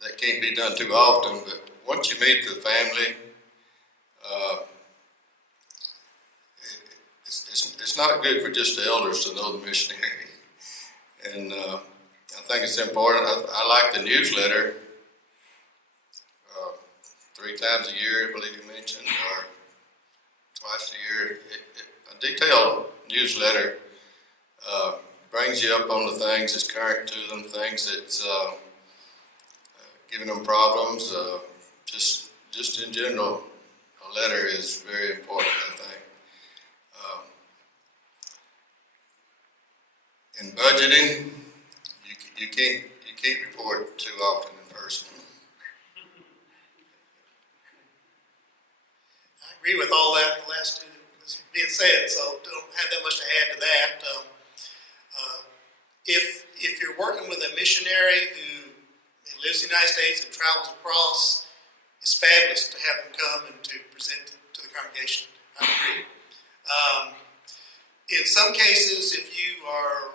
that can't be done too often. But once you meet the family, it's not good for just the elders to know the missionary. And I think it's important. I like the newsletter. 3 times a year, I believe you mentioned, or twice a year. A detailed newsletter brings you up on the things that's current to them, things that's giving them problems. Just in general, a letter is very important, I think. In budgeting, you can't report too often in person. I agree with all that the last two was being said, so don't have that much to add to that. If you're working with a missionary who lives in the United States and travels across, it's fabulous to have them come and to present to the congregation. I agree. In some cases, if you are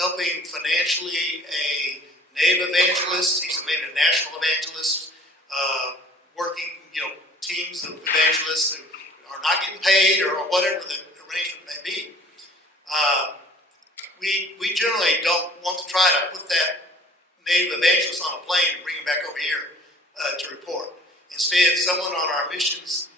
helping financially a native evangelist, he's maybe a national evangelist, working, teams of evangelists who are not getting paid or whatever the arrangement may be. We generally don't want to try to put that native evangelist on a plane and bring him back over here to report. Instead, someone on our missions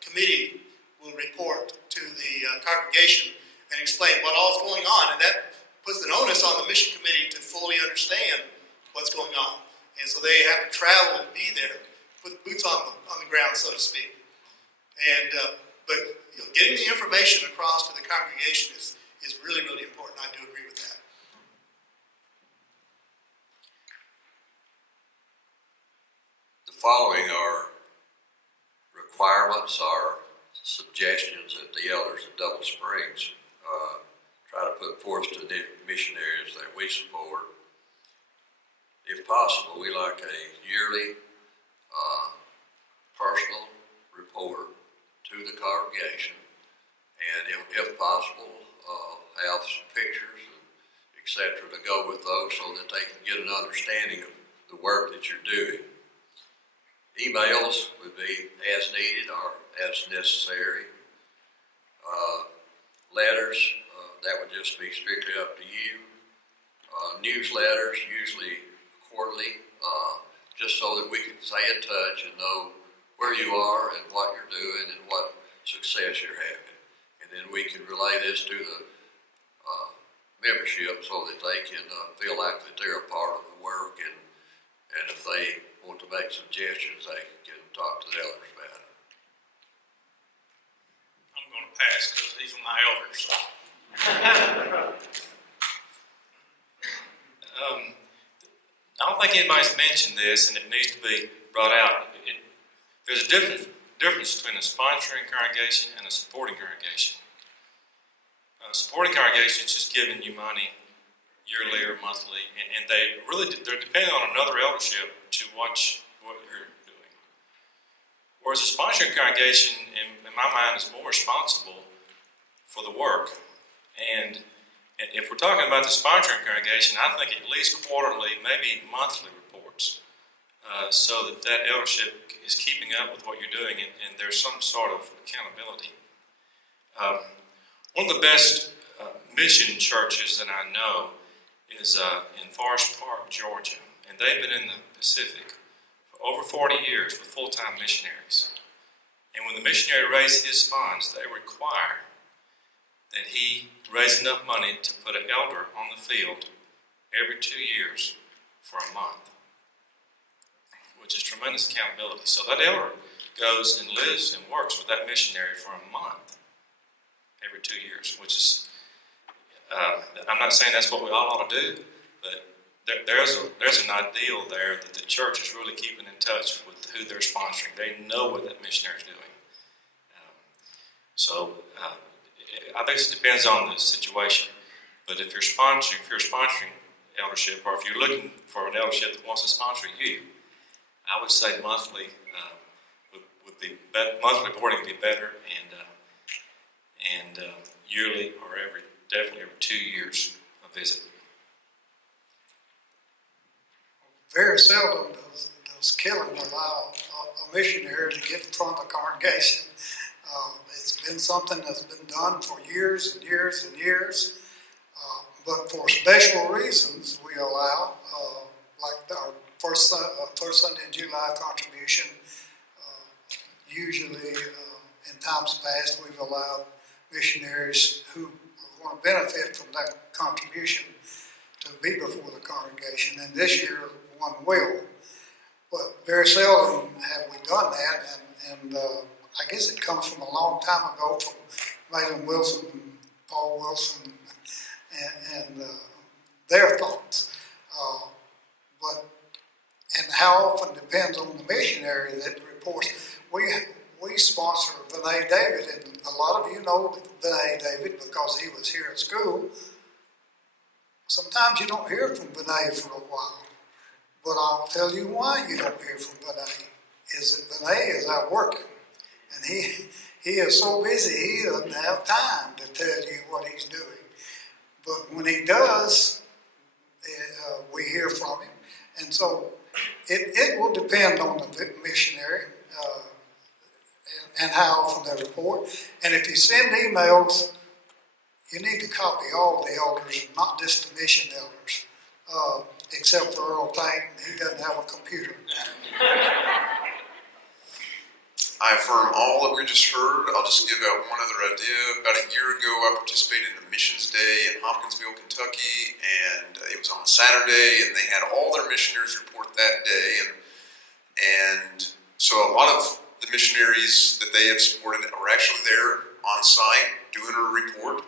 committee will report to the congregation and explain what all is going on, and that puts an onus on the mission committee to fully understand what's going on. And so they have to travel and be there, put boots on the ground, so to speak. And but getting the information across to the congregation is really, really important. I do agree with that. following our requirements, our suggestions that the elders at Double Springs try to put forth to the missionaries that we support. If possible, we like a yearly personal report to the congregation, and if possible, have some pictures, etc., to go with those so that they can get an understanding of the work that you're doing. Emails would be as needed or as necessary. Letters, that would just be strictly up to you. Newsletters, usually quarterly, just so that we can stay in touch and know where you are and what you're doing and what success you're having. And then we can relay this to the membership so that they can feel like that they're a part of the work, and if they want to make suggestions, they can talk to the elders about it. I'm going to pass because these are my elders. I don't think anybody's mentioned this, and it needs to be brought out. There's a difference between a sponsoring congregation and a supporting congregation. A supporting congregation is just giving you money yearly or monthly, and they're depending on another eldership to watch what you're doing. Whereas a sponsoring congregation, in my mind, is more responsible for the work. And if we're talking about the sponsoring congregation, I think at least quarterly, maybe monthly reports, so that eldership is keeping up with what you're doing, and there's some sort of accountability. One of the best mission churches that I know is in Forest Park, Georgia, and they've been in the Pacific for over 40 years with full-time missionaries. And when the missionary raises his funds, they require that he raise enough money to put an elder on the field every 2 years for a month, which is tremendous accountability. So that elder goes and lives and works with that missionary for a month every 2 years, which is, I'm not saying that's what we all ought to do, but there's an ideal there that the church is really keeping in touch with who they're sponsoring. They know what that missionary is doing. I think it depends on the situation. But if you're sponsoring eldership, or if you're looking for an eldership that wants to sponsor you, I would say monthly would be better. Monthly reporting would be better, and yearly or definitely every 2 years a visit. Very seldom does Killen allow a missionary to get in front of the congregation. It's been something that's been done for years and years and years, but for special reasons we allow, like our first Sunday in July contribution. Usually, in times past, we've allowed missionaries who are going to benefit from that contribution to be before the congregation, and this year one will. But very seldom have we done that, and I guess it comes from a long time ago from Malin Wilson and Paul Wilson and their thoughts. And how often depends on the missionary that reports. We sponsor Vinay David, and a lot of you know Vinay David because he was here at school. Sometimes you don't hear from Vinay for a while, but I'll tell you why you don't hear from Vinay. Is that Vinay is out working, and he is so busy he doesn't have time to tell you what he's doing. But when he does, we hear from him, and so it will depend on the missionary and how often they report. And if you send emails, you need to copy all the elders, not just the mission elders, except for Earl Tank. He doesn't have a computer. I affirm all that we just heard. I'll just give out one other idea. About a year ago, I participated in the Missions Day in Hopkinsville, Kentucky, and it was on a Saturday, and they had all their missionaries report that day. And so a lot of the missionaries that they have supported are actually there on site doing a report.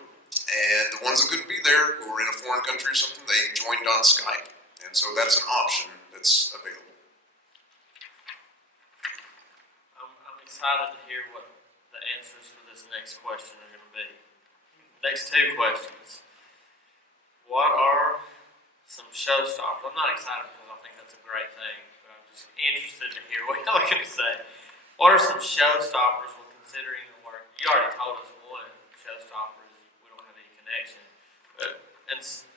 And the ones that couldn't be there, who were in a foreign country or something, they joined on Skype. And so that's an option that's available. excited to hear what the answers for this next question are going to be. Next two questions. What are some showstoppers? I'm not excited because I think that's a great thing, but I'm just interested to hear what y'all are going to say. What are some showstoppers when considering the work? You already told us one showstopper is we don't have any connection.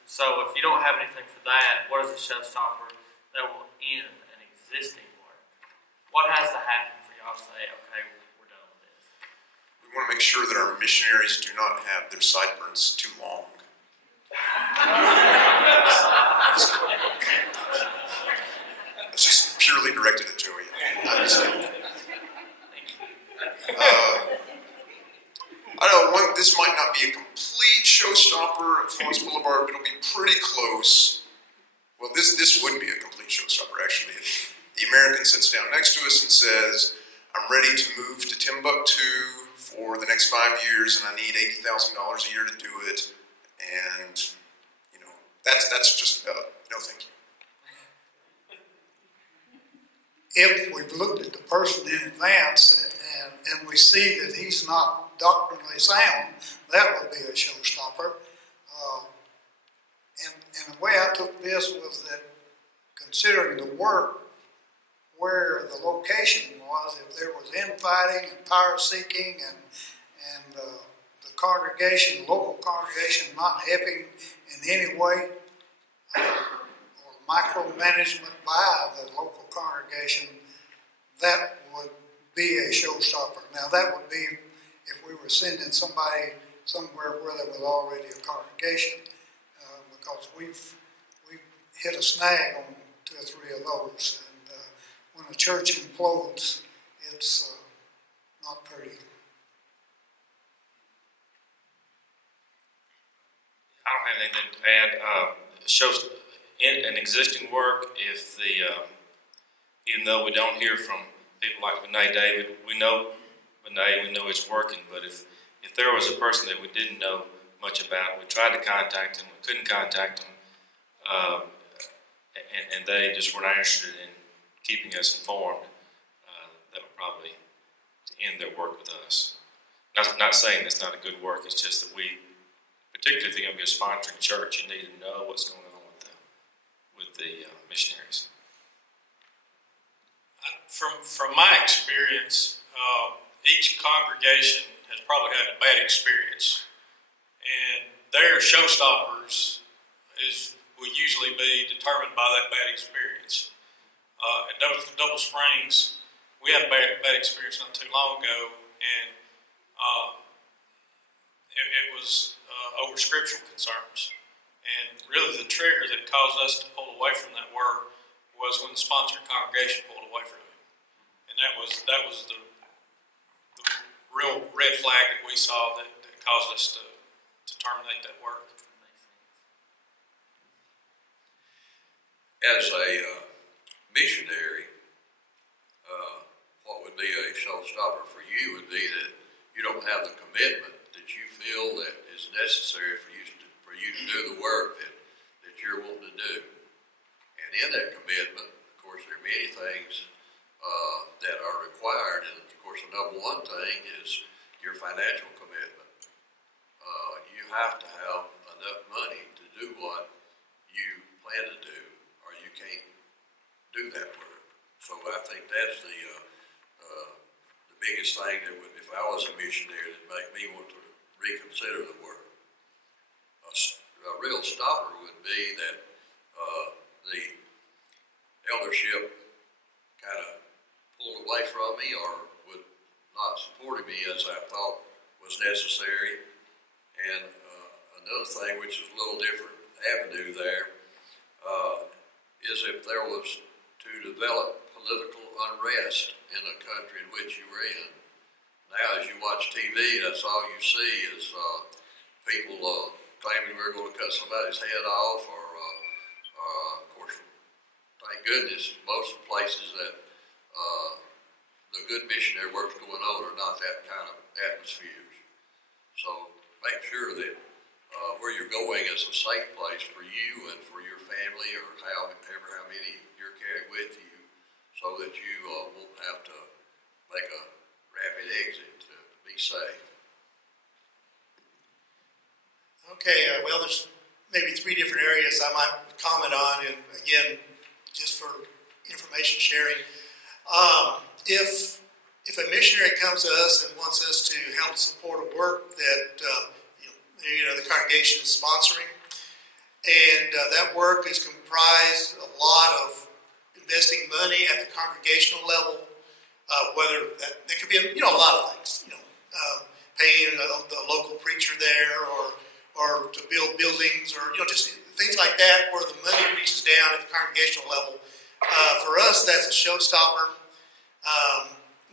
So if you don't have anything for that, what is a showstopper that will end an existing work? What has to happen for y'all to say, okay, we're done with this? We want to make sure that our missionaries do not have their sideburns too long. It's just purely directed at Joey. I know this might not be a complete showstopper at Florence Boulevard, but it'll be pretty close. Well, this would be a complete showstopper, actually. If the American sits down next to us and says, I'm ready to move to Timbuktu for the next 5 years, and I need $80,000 a year to do it, and, you know, that's just about, no thank you. If we've looked at the person in advance and we see that he's not doctrinally sound, that would be a showstopper. And the way I took this was that considering the work, where the location was, if there was infighting and power seeking and the congregation, local congregation not helping in any way, or micromanagement by the local congregation, that would be a showstopper. Now that would be if we were sending somebody somewhere where there was already a congregation, because we've hit a snag on 2 or 3 of those, and when a church implodes, it's not pretty. I don't have anything to add. Shows in an existing work, if even though we don't hear from people like Benet David, we know Benet, we know he's working, but if there was a person that we didn't know much about, we tried to contact him, we couldn't contact him, and they just were not interested in keeping us informed, that would probably end their work with us. Not saying it's not a good work, it's just that we, particularly if you're going to be a sponsoring church, you need to know what's going on with the missionaries. From my experience, each congregation has probably had a bad experience, and their showstoppers will usually be determined by that bad experience. At Double Springs, we had a bad experience not too long ago, and it was over scriptural concerns. And really the trigger that caused us to pull away from that work was when the sponsoring congregation pulled away from it. And that was the real red flag that we saw that caused us to terminate that work. As a missionary, what would be a showstopper for you would be that you don't have the commitment that you feel that is necessary for you to do the work that you're wanting to do. And in that commitment, of course, there are many things that are required, and of course the number one thing is your financial commitment. You have to have enough money to do what you plan to do, or you can't do that work. So I think that's the biggest thing that would, if I was a missionary, that make me want to reconsider the work. A real stopper would be that the eldership kind of pulled away from me or would not support me as I thought was necessary. And another thing, which is a little different avenue there, is if there was to develop political unrest in a country in which you were in. Now, as you watch TV, that's all you see is people claiming we're going to cut somebody's head off, or of course, thank goodness, most of the places that the good missionary work's going on are not that kind of atmospheres. So make sure that where you're going is a safe place for you and for your family, or however how many you're carrying with you, so that you won't have to make a maybe 3 different areas I might comment on, and again, just for information sharing. If a missionary comes to us and wants us to help support a work that the congregation is sponsoring, and that work is comprised a lot of investing money at the congregational level, whether that could be a lot of things, paying the local preacher there, or to build buildings, or just things like that, where the money reaches down at the congregational level. For us, that's a showstopper.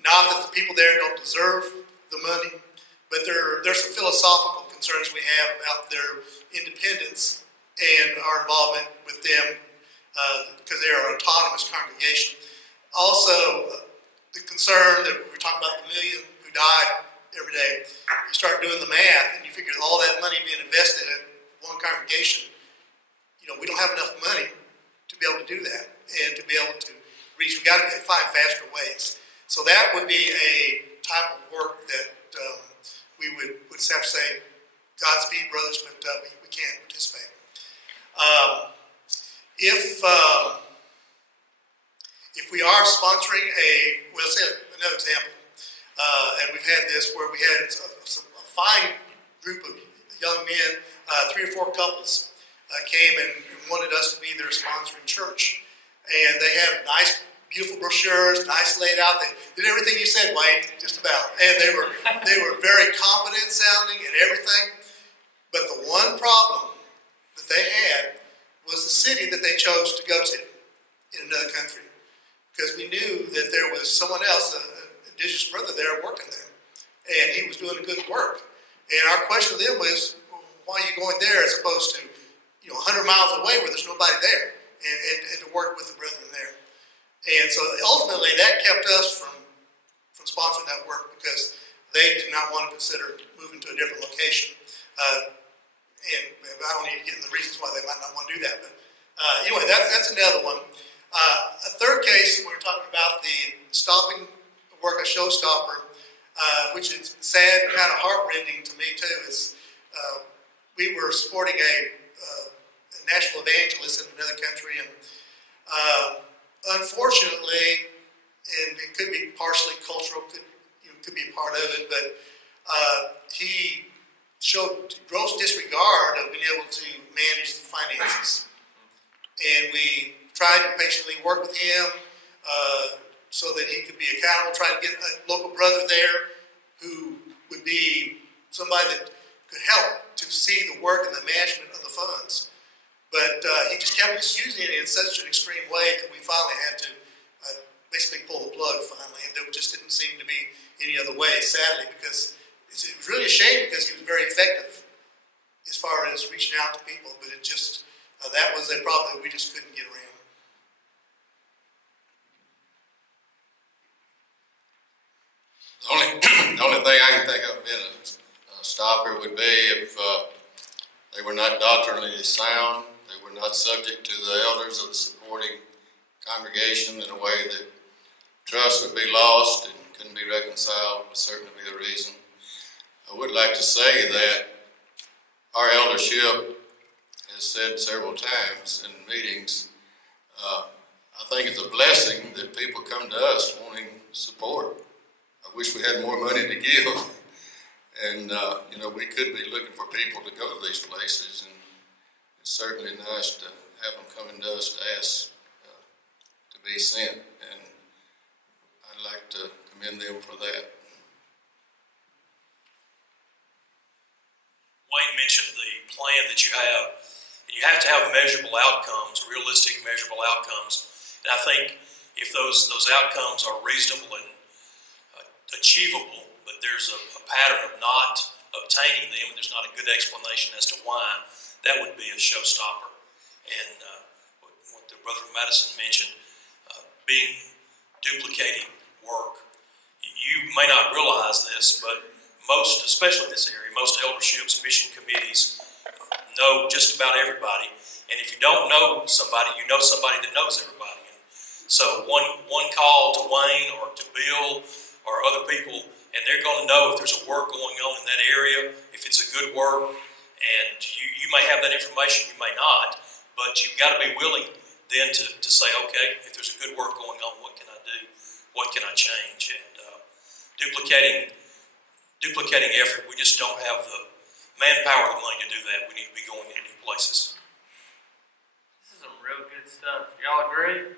Not that the people there don't deserve the money, but there's some philosophical concerns we have about their independence and our involvement with them, because they are an autonomous congregation. Also, the concern that we're talking about, the million who die every day, you start doing the math and you figure all that money being invested in one congregation, we don't have enough money to be able to do that and to be able to reach. We've got to find faster ways. So that would be a type of work that we would have to say, Godspeed, brothers, but we can't participate. If we are sponsoring we'll say another example, and we've had this where we had a fine group of young men, 3 or 4 couples came and wanted us to be their sponsoring church. And they had nice, beautiful brochures, nice laid out. They did everything you said, Wayne, just about. And they were very competent sounding and everything. But the one problem that they had was the city that they chose to go to in another country. Because we knew that there was someone else, an indigenous brother there, working there. And he was doing a good work. And our question to them was, why are you going there as opposed to 100 miles away where there's nobody there, and to work with the brethren there. And so ultimately that kept us from sponsoring that work, because they did not want to consider moving to a different location. And I don't need to get into the reasons why they might not want to do that. But anyway, that's another one. A third case, we're talking about the stopping work, a showstopper, which is sad and kind of heart-rending to me too. Is we were supporting a national evangelist in another country, and unfortunately, and it could be partially cultural, could be a part of it, but he showed gross disregard of being able to manage the finances. And we tried to patiently work with him so that he could be accountable, try to get a local brother there who would be somebody that could help to see the work and the management of the funds. But he just kept misusing it in such an extreme way that we finally had to basically pull the plug finally. And there just didn't seem to be any other way, sadly, because it was really a shame, because he was very effective as far as reaching out to people. But it just, that was a problem that we just couldn't get around. The only thing I can think of being a stopper would be if they were not doctrinally sound, they were not subject to the elders of the supporting congregation in a way that trust would be lost and couldn't be reconciled, would certainly be a reason. I would like to say that our eldership has said several times in meetings, I think it's a blessing that people come to us wanting support. I wish we had more money to give, and we could be looking for people to go to these places, and it's certainly nice to have them coming to us to ask to be sent, and I'd like to commend them for that. Wayne mentioned the plan that you have, and you have to have measurable outcomes, realistic measurable outcomes. And I think if those outcomes are reasonable and achievable, but there's a pattern of not obtaining them, and there's not a good explanation as to why, that would be a showstopper. And what the brother from Madison mentioned, duplicating work. You may not realize this, but most, especially in this area, most elderships, mission committees know just about everybody. And if you don't know somebody, you know somebody that knows everybody. And so one call to Wayne or to Bill or other people, and they're going to know if there's a work going on in that area, if it's a good work, And you may have that information, you may not, but you've got to be willing then to say, okay, if there's a good work going on, what can I do? What can I change? And duplicating effort, we just don't have the manpower or the money to do that. We need to be going in new places. This is some real good stuff. Y'all agree?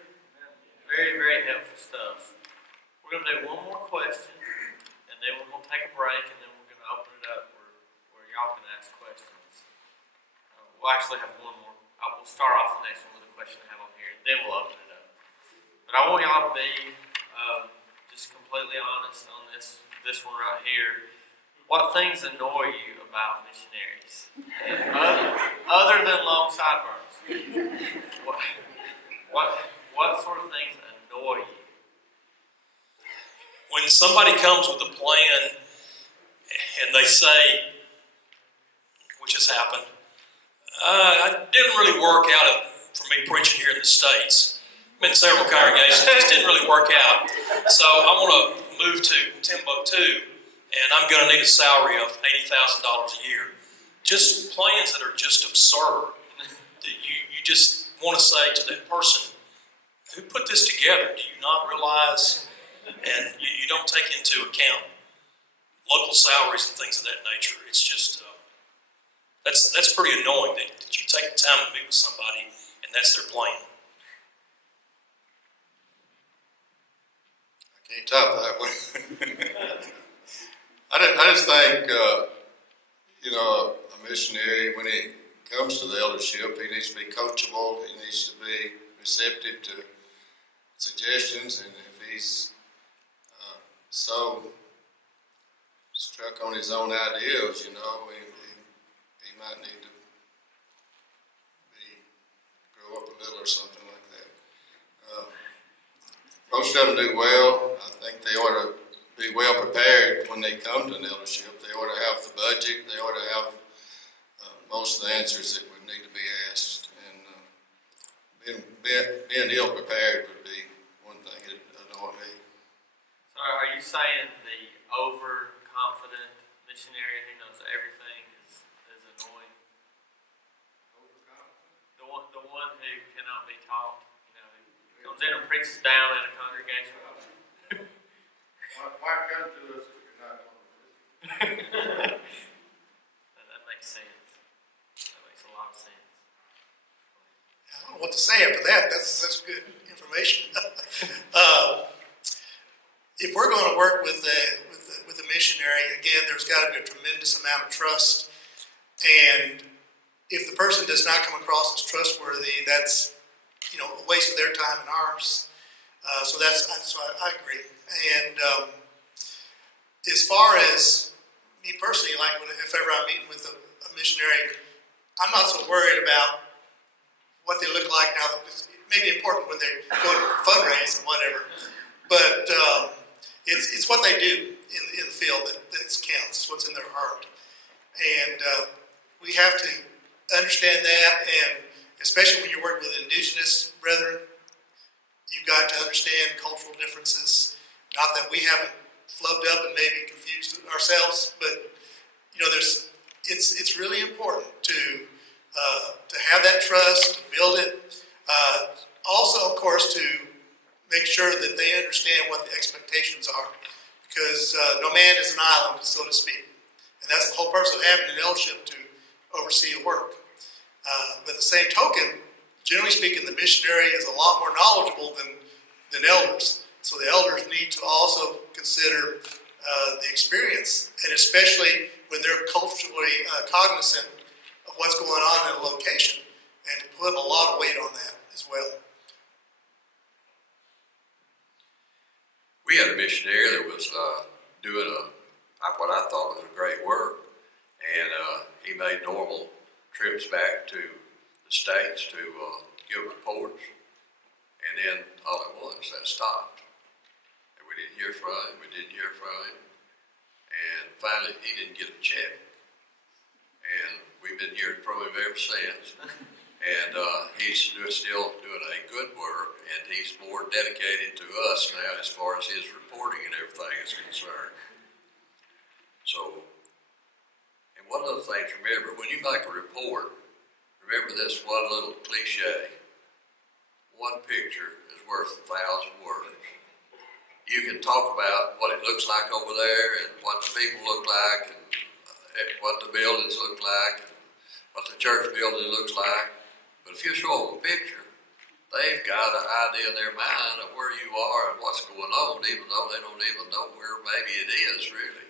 Very, very helpful stuff. We're going to do one more question, and then we're going to take a break, and then we're going to open it up where y'all can ask questions. We'll actually have one more. We'll start off the next one with a question I have on here, and then we'll open it up. But I want y'all to be just completely honest on this one right here. What things annoy you about missionaries? Other than long sideburns. What sort of things annoy you? When somebody comes with a plan and they say, which has happened, it didn't really work out for me preaching here in the States. I'm in several congregations, it just didn't really work out. So I want to move to Timbuktu, and I'm going to need a salary of $80,000 a year. Just plans that are just absurd, that you just want to say to that person, who put this together? Do you not realize? And you don't take into account local salaries and things of that nature. It's just, that's pretty annoying that you take the time to meet with somebody and that's their plan. I can't top that one. I just think, a missionary, when he comes to the eldership, he needs to be coachable, he needs to be receptive to suggestions, and if he's so struck on his own ideals, he might need to grow up a little or something like that. Most of them do well. I think they ought to be well prepared when they come to an eldership. They ought to have the budget. They ought to have most of the answers that would need to be asked. And being ill prepared would be one thing that annoyed me. So are you saying the overconfident missionary who knows everything is annoying? The one who cannot be taught, who comes in and preaches down in a congregation. Why come to us if you're not going to listen? That makes sense. That makes a lot of sense. I don't know what to say after that. That's good information. If we're going to work with a missionary, again, there's got to be a tremendous amount of trust. And if the person does not come across as trustworthy, that's a waste of their time and ours. So I agree. And as far as me personally, like if ever I'm meeting with a missionary, I'm not so worried about what they look like now. It may be important when they go to fundraise and whatever, but it's what they do in the field that counts. It's what's in their heart, and we have to understand that. And especially when you're working with indigenous brethren, you've got to understand cultural differences. Not that we haven't flubbed up and maybe confused ourselves, but it's really important to have that trust, to build it. Also, of course, to make sure that they understand what the expectations are, because no man is an island, so to speak, and that's the whole purpose of having an eldership, to oversee the work. But the same token, generally speaking, the missionary is a lot more knowledgeable than elders. So the elders need to also consider the experience, and especially when they're culturally cognizant of what's going on in a location, and to put a lot of weight on that as well. We had a missionary that was doing what I thought was a great work, and he made normal trips back to the States to give reports, and then all at once that stopped. And we didn't hear from him, and finally he didn't get a check. And we've been hearing from him ever since. And he's still doing a good work, and he's more dedicated to us now as far as his reporting and everything is concerned. So, and one of the things, remember, when you make a report, remember this one little cliche. One picture is worth 1,000 words. You can talk about what it looks like over there and what the people look like and what the buildings look like and what the church building looks like. But if you show them a picture, they've got an idea in their mind of where you are and what's going on, even though they don't even know where maybe it is really.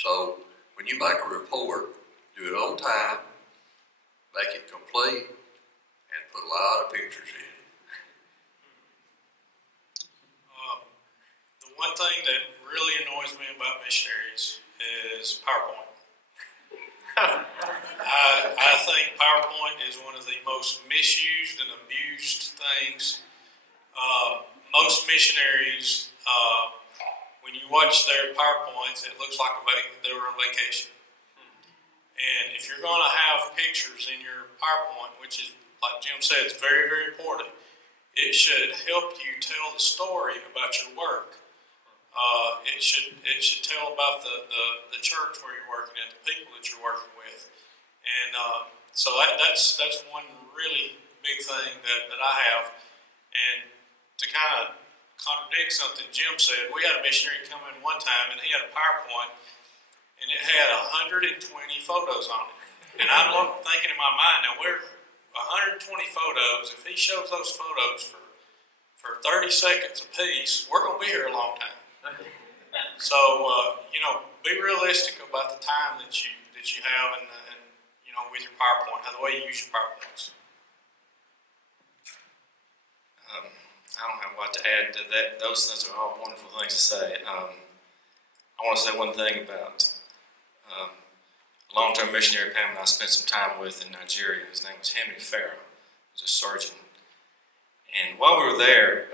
So when you make a report, do it on time, make it complete, and put a lot of pictures in it. The one thing that really annoys me about missionaries is PowerPoint. I think PowerPoint is one of the most misused and abused things. Most missionaries, when you watch their PowerPoints, it looks like they were on vacation. And if you're going to have pictures in your PowerPoint, which is, like Jim said, it's very, very important, it should help you tell the story about your work. It should tell about the church where you're working at, the people that you're working with, and so that's one really big thing that I have. And to kind of contradict something Jim said, we had a missionary come in one time and he had a PowerPoint and it had 120 photos on it. And I'm thinking in my mind, now we're 120 photos. If he shows those photos for 30 seconds a piece, we're going to be here a long time. So, be realistic about the time that you have and with your PowerPoint, the way you use your PowerPoints. I don't have a lot to add to that. Those things are all wonderful things to say. I want to say one thing about a long-term missionary Pam and I spent some time with in Nigeria. His name was Henry Farrell. He was a surgeon. And while we were there,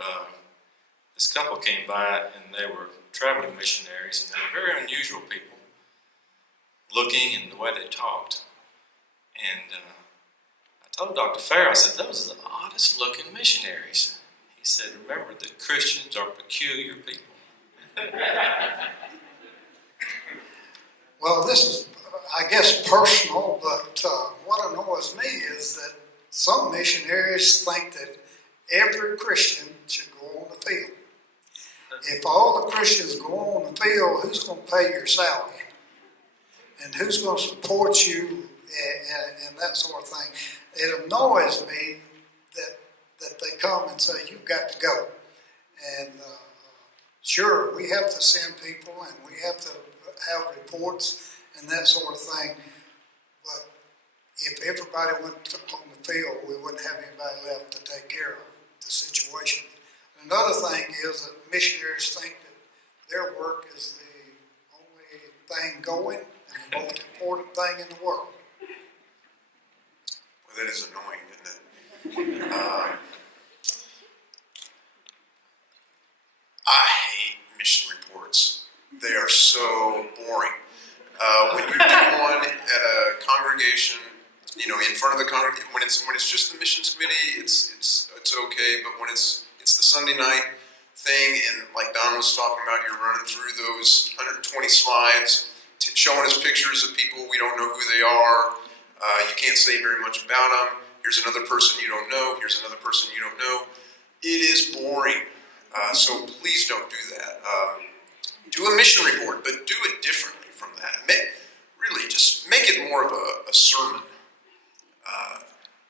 this couple came by and they were traveling missionaries, and they were very unusual people, looking and the way they talked. And I told Dr. Farrell, I said, those are the oddest looking missionaries. He said, remember that Christians are peculiar people. Well, this is, I guess, personal, but what annoys me is that some missionaries think that every Christian should go on the field. If all the Christians go on the field, who's going to pay your salary? And who's going to support you and that sort of thing? It annoys me that they come and say, you've got to go. And sure, we have to send people and we have to have reports and that sort of thing. But if everybody went on the field, we wouldn't have anybody left to take care of the situation. Another thing is that missionaries think that their work is the only thing going and the most important thing in the world. Well, that is annoying, isn't it? I hate mission reports. They are so boring. When you do one at a congregation, in front of the congregation, when it's just the missions committee, it's okay. But when it's the Sunday night thing, and like Don was talking about, you're running through those 120 slides, showing us pictures of people we don't know who they are. You can't say very much about them. Here's another person you don't know. Here's another person you don't know. It is boring. So please don't do that. Do a mission report, but do it differently from that. Really, just make it more of a sermon.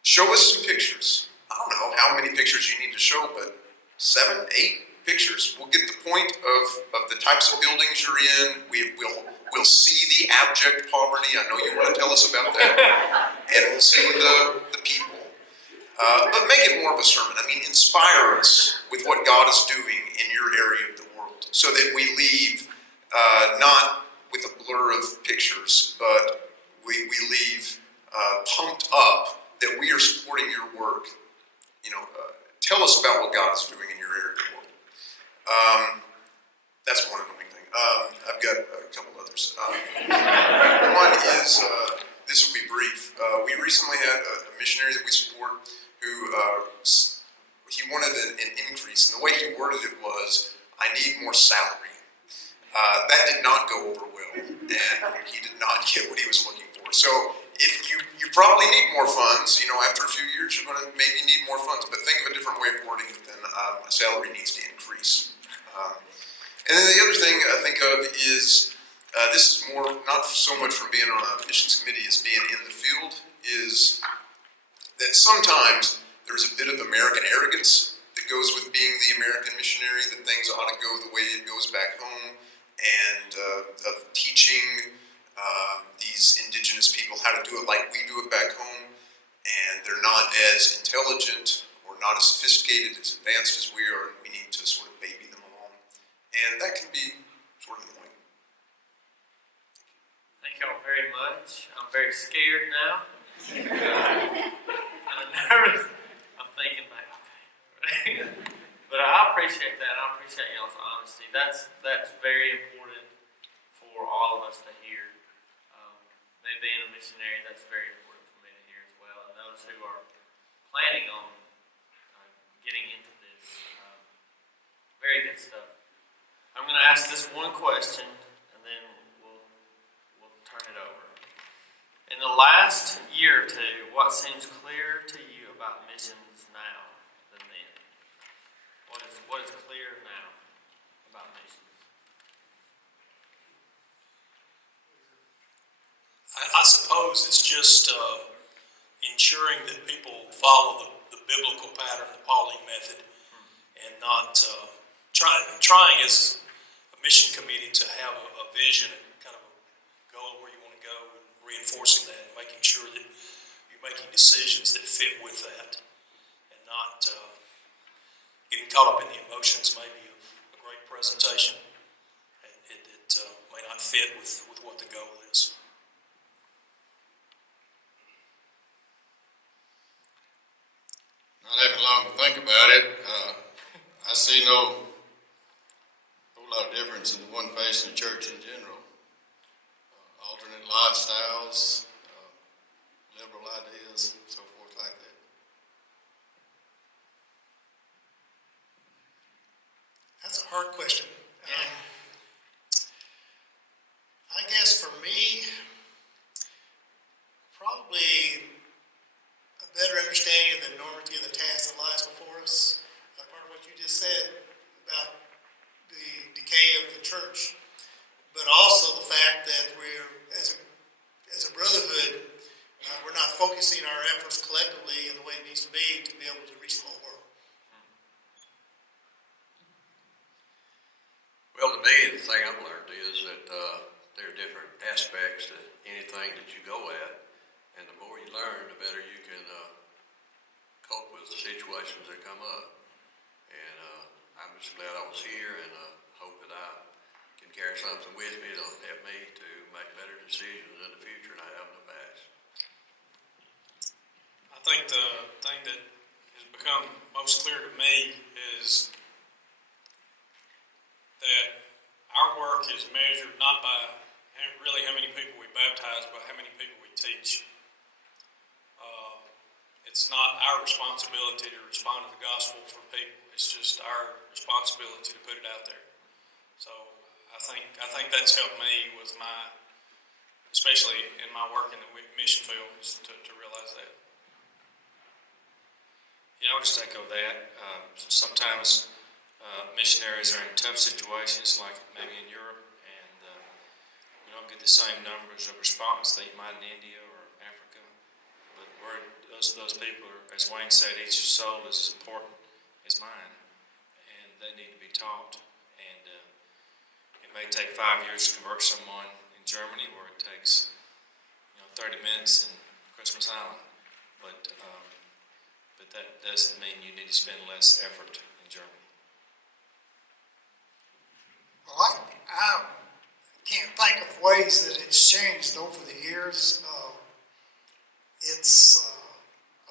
Show us some pictures. I don't know how many pictures you need to show, but 7, 8 pictures. We'll get the point of the types of buildings you're in. We'll see the abject poverty. I know you want to tell us about that. And we'll see the people. But make it more of a sermon. Inspire us with what God is doing in your area of the world, so that we leave not with a blur of pictures, but we leave pumped up that we are supporting your work. Tell us about what God is doing in your area of the world. That's one annoying thing. I've got a couple others. One is, this will be brief. We recently had a missionary that we support who he wanted an increase, and the way he worded it was, I need more salary. That did not go over well, and he did not get what he was looking for. for. So if you probably need more funds, after a few years, you're going to maybe need more funds, but think of a different way of wording it than a salary needs to increase. And then the other thing I think of is, this is more, not so much from being on a missions committee as being in the field, is that sometimes there's a bit of American arrogance that goes with being the American missionary, that things ought to go the way it goes back home, and of teaching these indigenous people how to do it like we do it back home, and they're not as intelligent or not as sophisticated, as advanced as we are, and we need to sort of baby them along. And that can be sort of annoying. Thank y'all very much. I'm very scared now. I'm nervous. I'm thinking back. But I appreciate that. I appreciate y'all's honesty. That's very important for all of us to hear. Me being a missionary, that's very important for me to hear as well. And those who are planning on getting into this, very good stuff. I'm going to ask this one question, and then we'll turn it over. In the last year or two, what seems clearer to you about missions now than then? What is clear now about missions? I suppose it's just ensuring that people follow the biblical pattern, the Pauline method, and not trying as a mission committee to have a vision and kind of a goal where you want to go, and reinforcing that, and making sure that you're making decisions that fit with that, and not getting caught up in the emotions maybe of a great presentation. It may not fit with what the goal is. Not having long to think about it, I see no whole lot of difference in the one facing the church in general. Alternate lifestyles, liberal ideas, so forth like that. That's a hard question. I guess for me, probably a better understanding of the enormity of the task that lies before us. Part of what you just said about the decay of the church, but also the fact that we're, as a brotherhood, we're not focusing our efforts collectively in the way it needs to be able to reach the whole world. Well, to me, the thing I've learned is that there are different aspects to anything that you go at, and the more you learn, the better you can cope with the situations that come up. And I'm just glad I was here, and hope that I can carry something with me that'll help me to make better decisions in the future than I have in the past. I think the thing that has become most clear to me is that our work is measured not by really how many people we baptize, but how many people we teach. It's not our responsibility to respond to the gospel for people. It's just our responsibility to put it out there. So I think that's helped me with especially in my work in the mission field, is to realize that. Yeah, I'll just echo that. Sometimes missionaries are in tough situations, like maybe in Europe, and you don't get the same numbers of response that you might in India or Africa. But those people are, as Wayne said, each soul is as important as mine, and they need to be taught. And it may take 5 years to convert someone in Germany, or it takes 30 minutes in Christmas Island. But that doesn't mean you need to spend less effort in Germany. Well, I can't think of ways that it's changed over the years. It's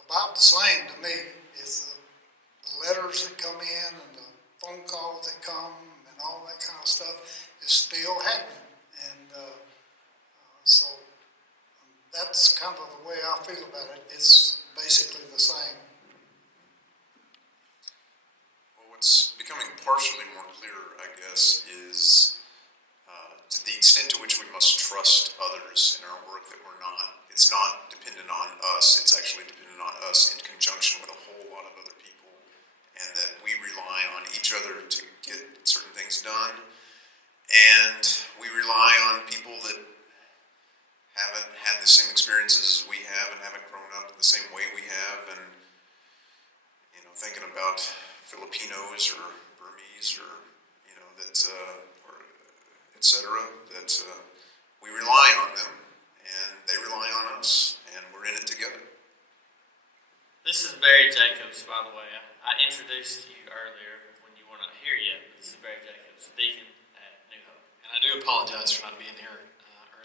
about the same to me. It's the letters that come in and the phone calls that come and all that kind of stuff is still happening. And so that's kind of the way I feel about it. It's basically the same. Well, what's becoming partially more clear, I guess, is to the extent to which we must trust others in our work, that it's not dependent on us, it's actually dependent on us in conjunction with a whole lot of other people, and that we rely on each other to get certain things done, and we rely on people that haven't had the same experiences as we have and haven't grown up the same way we have, and thinking about Filipinos or Burmese or or et cetera, that we rely on them and they rely on us, and we're in it together. This is Barry Jacobs, by the way. I introduced you earlier when you were not here yet. This is Barry Jacobs, deacon at New Hope. And I do apologize for not being here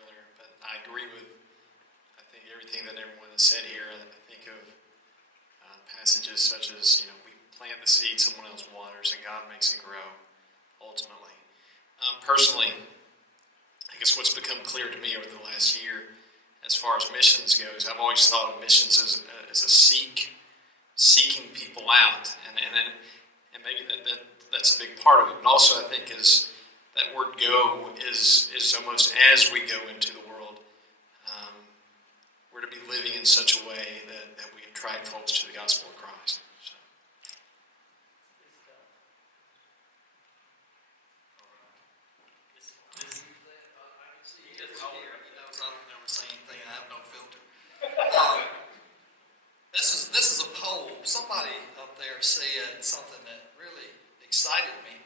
earlier, but I agree with, I think, everything that everyone has said here. I think of passages such as, we plant the seed, someone else waters, and God makes it grow, ultimately. Personally, I guess what's become clear to me over the last year, as far as missions goes, I've always thought of missions as a seeking people out, and maybe that's a big part of it. But also, I think is that word "go" is almost as we go into the world, we're to be living in such a way that we attract folks to the gospel of Christ. So. I don't never say anything. I have no filter. This is a poll. Somebody up there said something that really excited me.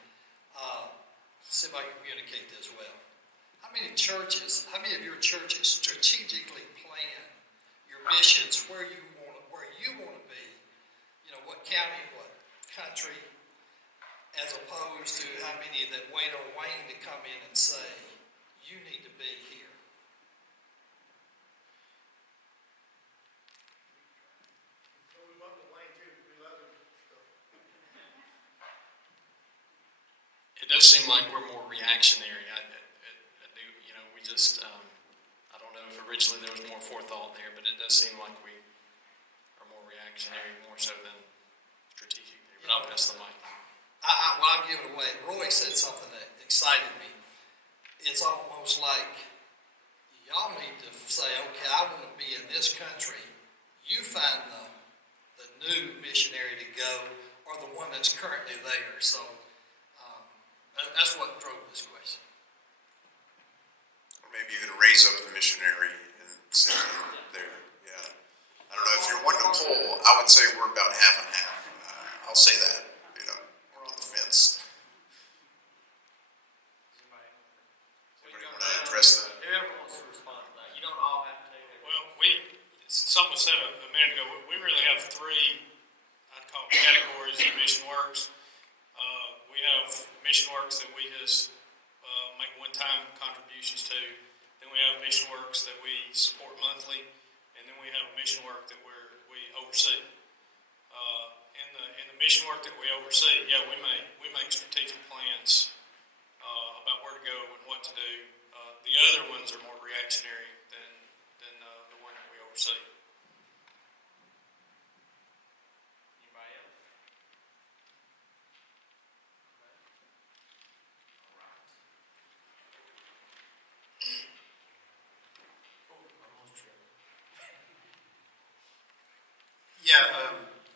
See if I can communicate this well. How many of your churches strategically plan your missions where you want to be? What county, what country, as opposed to how many that wait on Wayne to come in and say, you need to be here. It does seem like we're more reactionary. I do, we just, I don't know if originally there was more forethought there, but it does seem like we are more reactionary, more so than strategic. But I'll pass the mic. I'll give it away. Roy said something that excited me. It's almost like y'all need to say, okay, I want to be in this country. You find the new missionary to go, or the one that's currently there. So that's what drove this question. Or maybe even raise up the missionary and send him there. Yeah. I don't know, if you're wanting to poll, I would say we're about half and half. I'll say that. We're on the fence. Anybody want to address that? Whoever wants to respond to that. You don't all have to. Well, something was said a minute ago, we really have three, I'd call categories of mission works. We have mission works that we just make one-time contributions to. Then we have mission works that we support monthly, and then we have mission work that we oversee. In the mission work that we oversee, we make strategic plans about where to go and what to do. The other ones are more reactionary than the one that we oversee. Anybody else?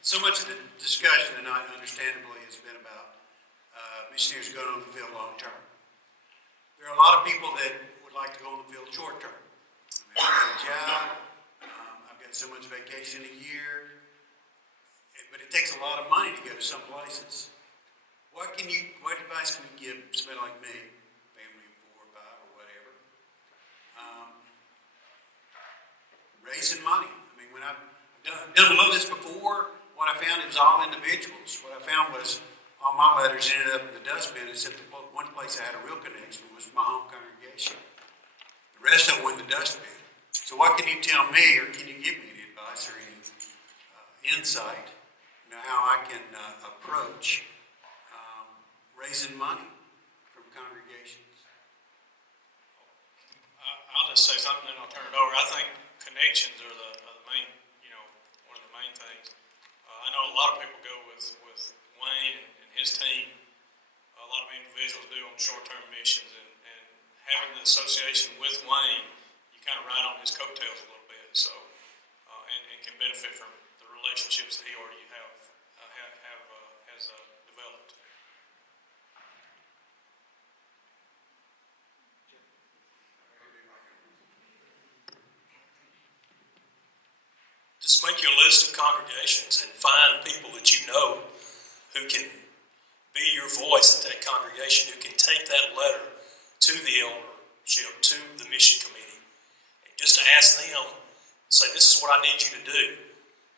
So much of the discussion tonight, understandably, has been about missionaries going on the field long term. There are a lot of people that would like to go on the field short term. I've got a job, I've got so much vacation a year, but it takes a lot of money to go to some places. What advice can you give somebody like me, family of 4 or 5 or whatever, raising money? I mean, when I've done a little of this before, what I found, it was all individuals. What I found was all my letters ended up in the dustbin, except the one place I had a real connection was my home congregation. The rest of them went in the dustbin. So what can you tell me, or can you give me any advice or any insight, how I can approach raising money from congregations? I'll just say something and I'll turn it over. I think connections are the main, one of the main things. I know a lot of people go with Wayne and his team. A lot of individuals do on short-term missions, and having the association with Wayne, you kind of ride on his coattails a little bit, so, and can benefit from the relationships that he already has developed. Just make you a list of congregations and find people that you know who can be your voice at that congregation, who can take that letter to the eldership, to the mission committee, and just to ask them, say, this is what I need you to do.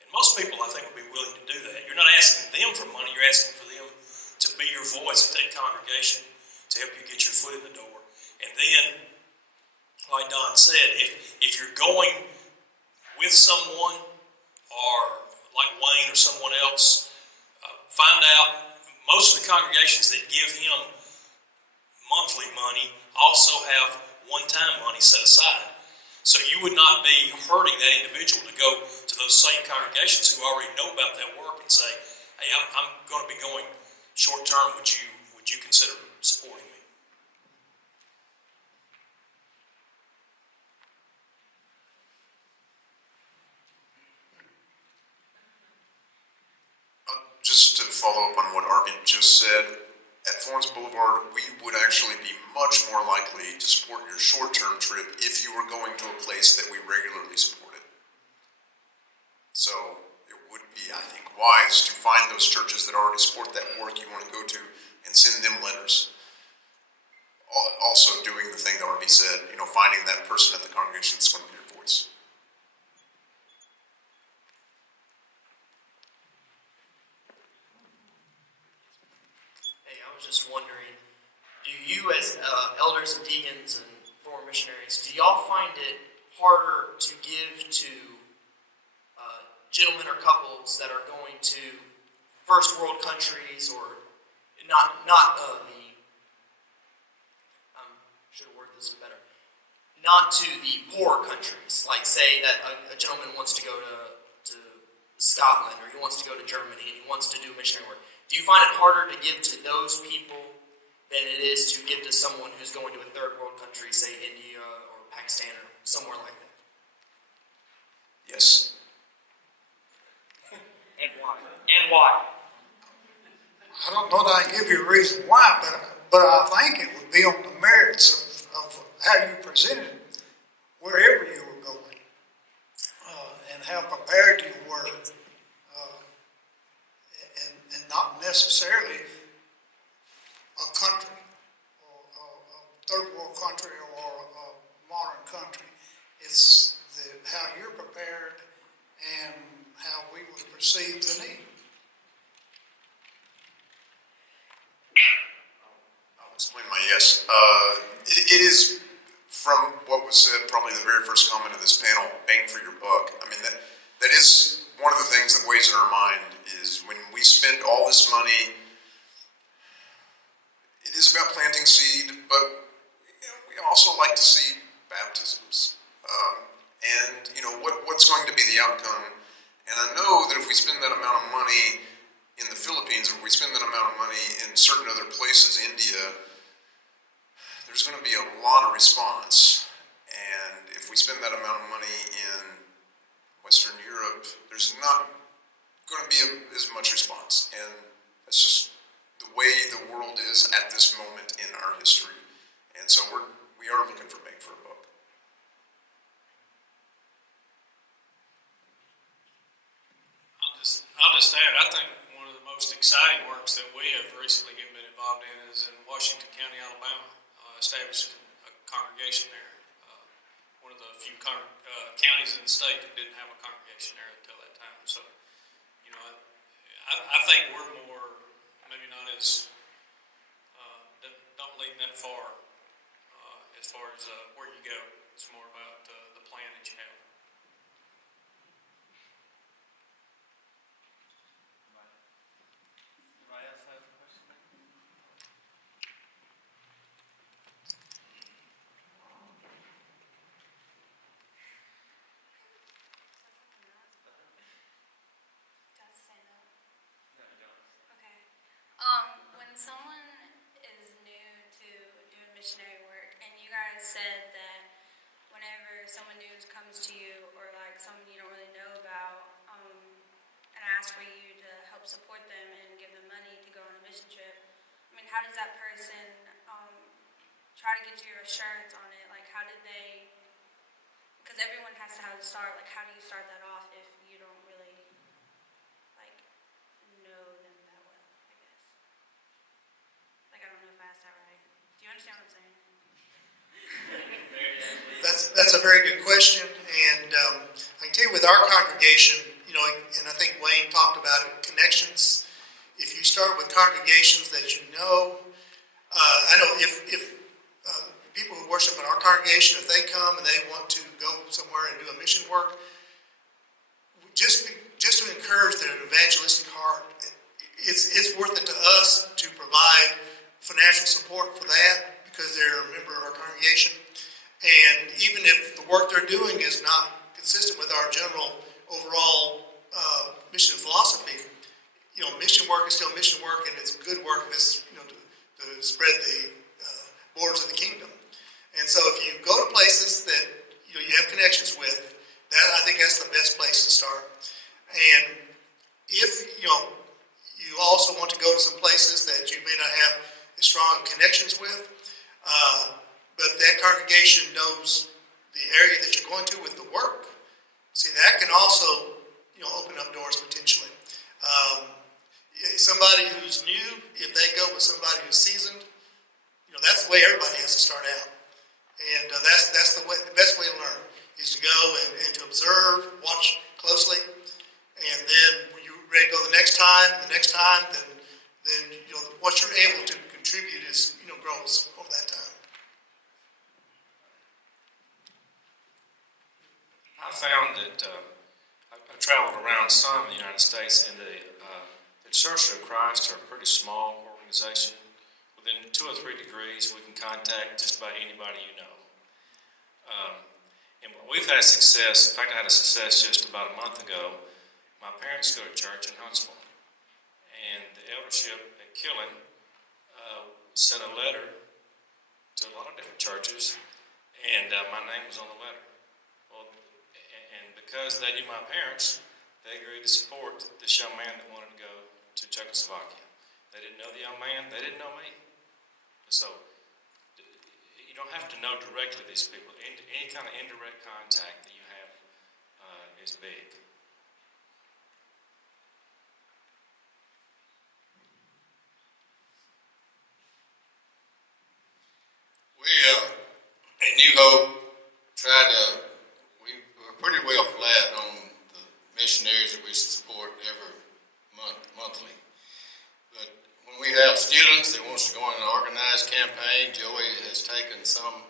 And most people, I think, would be willing to do that. You're not asking them for money, you're asking for them to be your voice at that congregation to help you get your foot in the door. And then, like Don said, if you're going with someone, or like Wayne or someone else, find out most of the congregations that give him monthly money also have one-time money set aside. So you would not be hurting that individual to go to those same congregations who already know about that work and say, hey, I'm going to be going short-term, would you consider supporting me? Just to follow up on what Arvin just said, at Florence Boulevard, we would actually be much more likely to support your short-term trip if you were going to a place that we regularly supported. So it would be, I think, wise to find those churches that already support that work you want to go to and send them letters. Also doing the thing that Arvin said, finding that person at the congregation that's going to be your voice. Just wondering, do you as elders and deacons and foreign missionaries, do y'all find it harder to give to gentlemen or couples that are going to first world countries, or not the, should have worded this better, not to the poor countries, like say that a gentleman wants to go to Scotland, or he wants to go to Germany and he wants to do missionary work. Do you find it harder to give to those people than it is to give to someone who's going to a third world country, say India or Pakistan or somewhere like that? Yes. And why? And why? I don't know that I can give you a reason why, but I think it would be on the merits of how you presented it wherever you were going, and how prepared you were. And not necessarily a country, or a third world country, or a modern country. It's how you're prepared and how we would perceive the need. I'll explain my yes. It is, from what was said, probably the very first comment of this panel, bang for your buck. I mean, that is one of the things that weighs in our mind, is when we spend all this money, it is about planting seed, but we also like to see baptisms. And what's going to be the outcome? And I know that if we spend that amount of money in the Philippines, or if we spend that amount of money in certain other places, India, there's going to be a lot of response. And if we spend that amount of money in Western Europe, there's not going to be as much response. And that's just the way the world is at this moment in our history. And so we are looking for bang for a buck. I'll just add, I think one of the most exciting works that we have recently been involved in is in Washington County, Alabama. Established a congregation there. One of the few counties in the state that didn't have a congregation there until that time. So, I think we're more, maybe not as, don't lean that far as where you go. It's more about the plan that you have. Anybody else have a question? When someone is new to doing missionary work and you guys said that whenever someone new comes to you or like someone you don't really know about, and ask for you to help support them and give them money to go on a mission trip, I mean, how does that person try to get your assurance on it? Like, how did they? Because everyone has to have a start. Like, how do you start that off if you don't really like know them that well? I guess. Like, I don't know if I asked that right. Do you understand what I'm saying? That's a very good question, and I can tell you with our congregation, you know, and I think Wayne talked about it, connections. If you start with congregations that you know, I know if people who worship in our congregation, if they come and they want to go somewhere and do a mission work, just to encourage their evangelistic heart, it's worth it to us to provide financial support for that because they're a member of our congregation. And even if the work they're doing is not consistent with our general overall mission philosophy, you know, mission work is still mission work, and it's good work if it's, you know, to spread the borders of the kingdom. And so if you go to places that, you know, you have connections with, that I think that's the best place to start. And if, you know, you also want to go to some places that you may not have as strong connections with, but that congregation knows the area that you're going to with the work. See, that can also, you know, open up doors potentially. Somebody who's new, if they go with somebody who's seasoned, you know, that's the way everybody has to start out. And that's the best way to learn is to go and to observe, watch closely, and then when you're ready to go the next time, then you know what you're able to contribute is, you know, grows over that time. I found that I've traveled around some in the United States, and the Church of Christ are a pretty small organization. Within 2 or 3 degrees, we can contact just about anybody you know. And we've had success. In fact, I had a success just about a month ago. My parents go to church in Huntsville, and the eldership at Killen sent a letter to a lot of different churches, and my name was on the letter. Well, and because they knew my parents, they agreed to support this young man that wanted to go to Czechoslovakia. They didn't know the young man. They didn't know me. So you don't have to know directly these people. Any kind of indirect contact that you have is big. We at New Hope we're pretty well flat on the missionaries that we support every monthly. But when we have students that wants to go on an organized campaign, Joey has taken some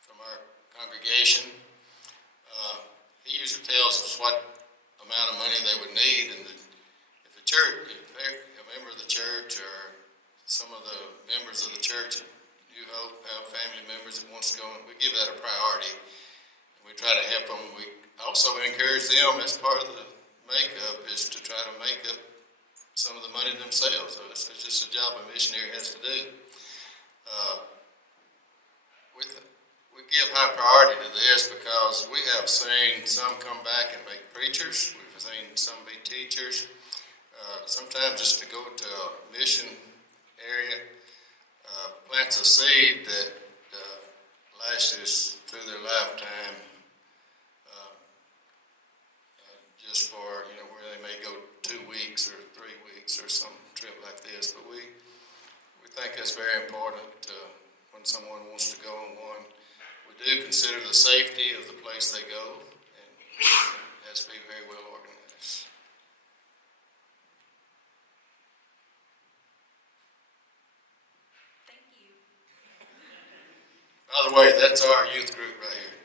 from our congregation. He usually tells us what amount of money they would need, and if a member of the church or some of the members of the church at New Hope have family members that wants to go, we give that a priority. We try to help them. We also encourage them as part of the makeup is to try to make up some of the money themselves. So it's just a job a missionary has to do. We give high priority to this because we have seen some come back and make preachers. We've seen some be teachers. Sometimes just to go to a mission area plants a seed that lasts through their lifetime. Just for, you know, where they may go 2 weeks or 3 weeks or some trip like this. But we think that's very important when someone wants to go on one. We do consider the safety of the place they go, and it has to be very well organized. Thank you. By the way, that's our youth group right here.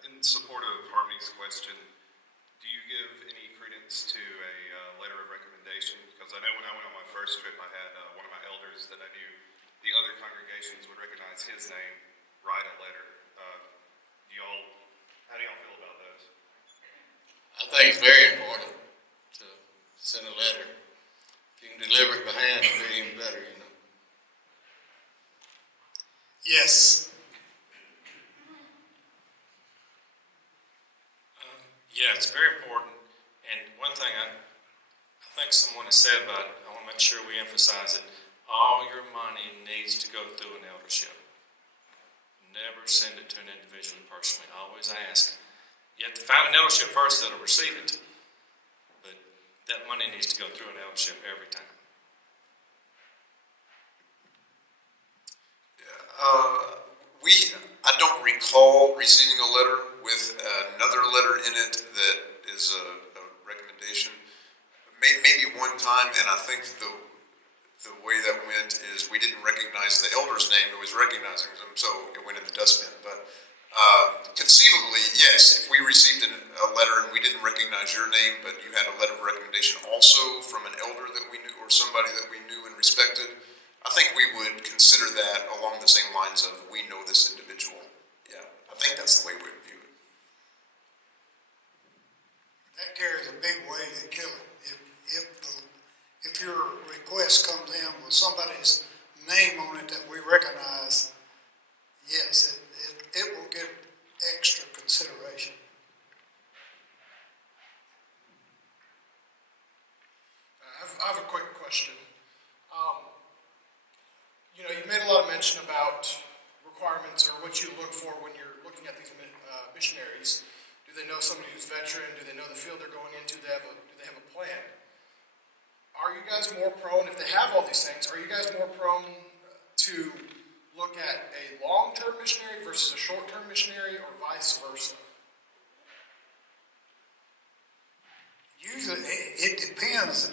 In support of Harmony's question, do you give any credence to a letter of recommendation? Because I know when I went on my first trip, I had one of my elders that I knew the other congregations would recognize his name, write a letter. How do y'all feel about those? I think it's very important to deliver it by hand would be even better, you know. Yes. Yeah, it's very important. And one thing I think someone has said about it, I want to make sure we emphasize it. All your money needs to go through an eldership. Never send it to an individual personally. Always ask. You have to find an eldership first that'll receive it. But that money needs to go through an eldership every time. I don't recall receiving a letter with another letter in it that is a recommendation. Maybe one time, and I think the way that went is we didn't recognize the elder's name, it was recognizing them, so it went in the dustbin. But conceivably, yes, if we received a letter and we didn't recognize your name, but you had a letter of recommendation also from an elder that we knew or somebody that we knew and respected, I think we would consider that along the same lines of we know this individual. Yeah, I think that's the way we would view it. That carries a big weight in killing. If your request comes in with somebody's name on it that we recognize, yes, it will get extra consideration. I have a quick question. You made a lot of mention about requirements or what you look for when you're looking at these missionaries. Do they know somebody who's veteran? Do they know the field they're going into? Do they have a plan? Are you guys more prone, if they have all these things, are you guys more prone to look at a long-term missionary versus a short-term missionary, or vice versa? Usually, it depends.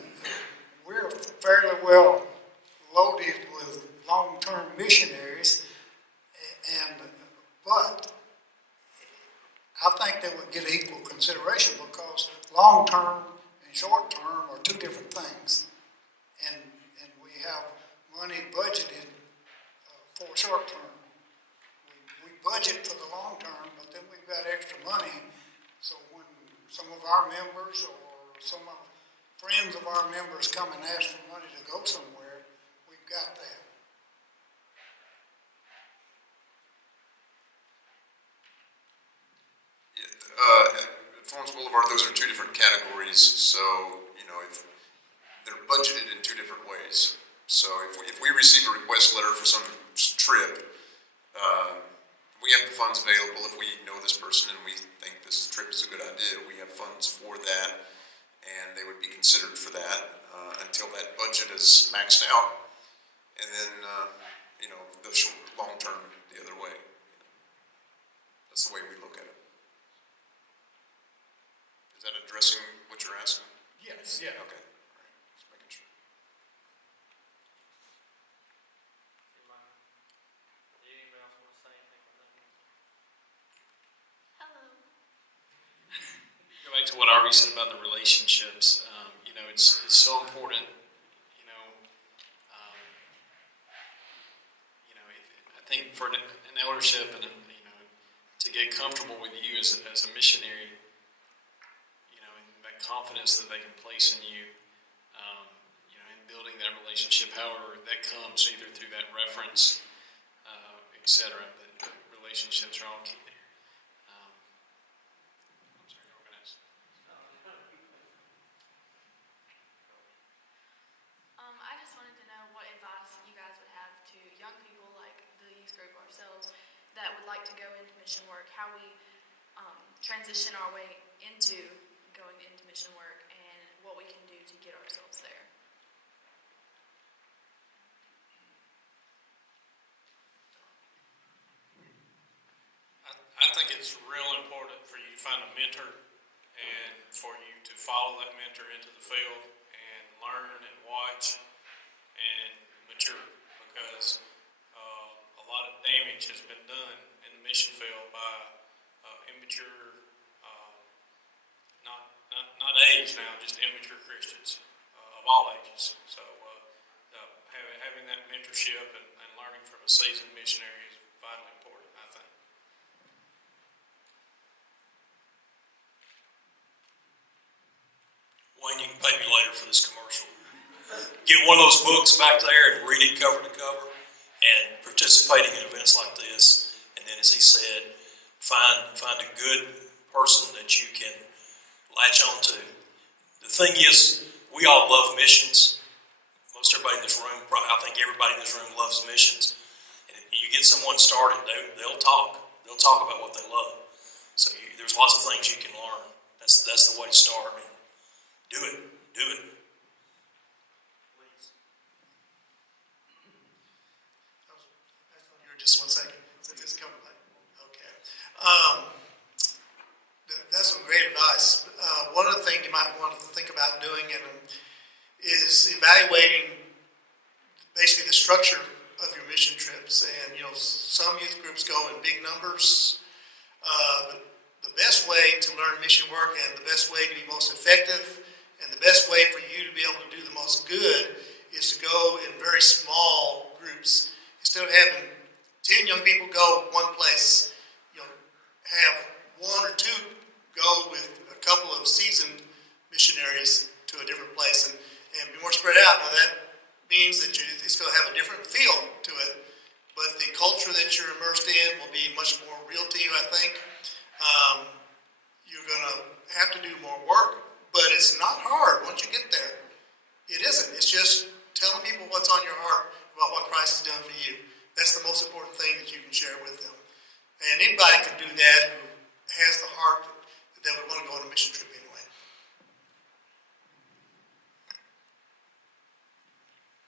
We're fairly well loaded with long-term missionaries, but I think they would get equal consideration because long-term and short-term are two different things. And we have money budgeted for short-term. We budget for the long-term, but then we've got extra money. So when some of our members or some of friends of our members come and ask for money to go somewhere, we've got that. Florence Boulevard, those are two different categories. So, if they're budgeted in two different ways. So if we receive a request letter for some trip, we have the funds available. If we know this person and we think this trip is a good idea, we have funds for that, and they would be considered for that until that budget is maxed out. And then, the long term the other way. That's the way we look at it. Is that addressing what you're asking? Yes, yeah. Okay. All right. Just making sure. Go back to what Arby said about the relationships. It's so important. I think for an eldership and to get comfortable with you as a missionary, and that confidence that they can place in you, in building that relationship, however that comes, either through that reference, etc. But relationships are all key there. I'm sorry, organize. I just wanted to know what advice you guys would have to young people like the youth group ourselves that would like to go into mission work, how we transition our way into going into mission work, and what we can do to get ourselves there. I think it's real important for you to find a mentor and for you to follow that mentor into the field and learn and watch and mature, because a lot of damage has been done in the mission field by immature, not age now, just immature Christians of all ages. So having that mentorship and learning from a seasoned missionary is vitally important, I think. Wayne, you can pay me later for this commercial. getting one of those books back there and read it cover to cover, and participating in events like this. And then, as he said, find a good person that you can latch on to. The thing is, we all love missions. Most everybody in this room, probably, I think everybody in this room loves missions. And you get someone started, they'll talk. They'll talk about what they love. So there's lots of things you can learn. That's the way to start. And do it. Do it. Just 1 second, since it's coming back. Okay. That's some great advice. One of the things you might want to think about doing is evaluating basically the structure of your mission trips. And, some youth groups go in big numbers. But the best way to learn mission work and the best way to be most effective and the best way for you to be able to do the most good is to go in very small groups. Instead of having 10 young people go one place, have 1 or 2 go with a couple of seasoned missionaries to a different place and be more spread out. Now that means that it's going to have a different feel to it, but the culture that you're immersed in will be much more real to you, I think. You're going to have to do more work, but it's not hard once you get there. It isn't. It's just telling people what's on your heart about what Christ has done for you. That's the most important thing that you can share with them. And anybody can do that who has the heart that would want to go on a mission trip anyway.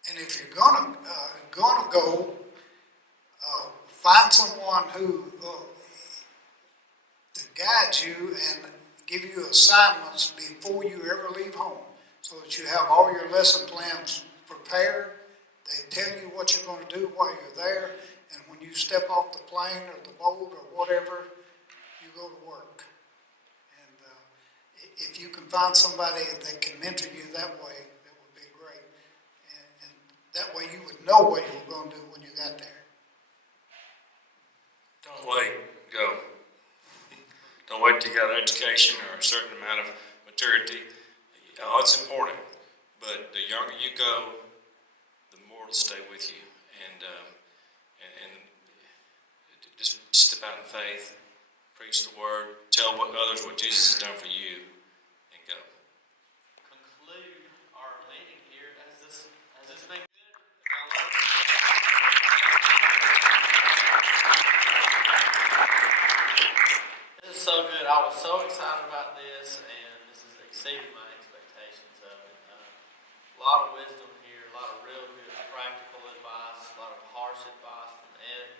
And if you're gonna go, find someone who to guide you and give you assignments before you ever leave home, so that you have all your lesson plans prepared. They tell you what you're going to do while you're there, and when you step off the plane or the boat or whatever, you go to work. And if you can find somebody that can mentor you that way, that would be great. And that way you would know what you were going to do when you got there. Don't wait, go. Don't wait till you got an education or a certain amount of maturity. It's important, but the younger you go, the more it'll stay with you. And just step out in faith, preach the word, tell others what Jesus has done for you, and go. Conclude our meeting here. Has this been good? This is so good. I was so excited about this, and this has exceeded my expectations of it. A lot of wisdom here, a lot of real good practical advice, a lot of harsh advice from Ed.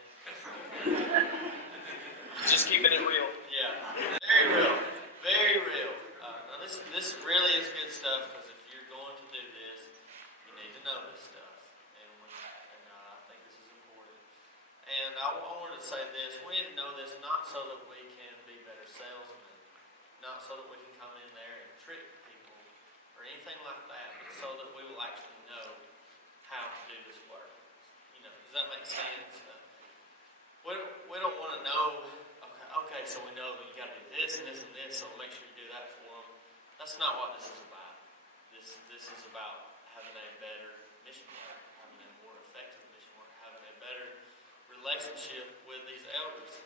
Just keeping it real. Yeah, very real, very real. Now this really is good stuff, because if you're going to do this, you need to know this stuff, and I think this is important. And I wanted to say this: we need to know this not so that we can be better salesmen, not so that we can come in there and trick people or anything like that, but so that we will actually know how to do this work. Does that make sense? We don't want to know, okay, so we know that you got to do this and this and this, so make sure you do that for them. That's not what this is about. This is about having a better mission work, having a more effective mission work, having a better relationship with these elders.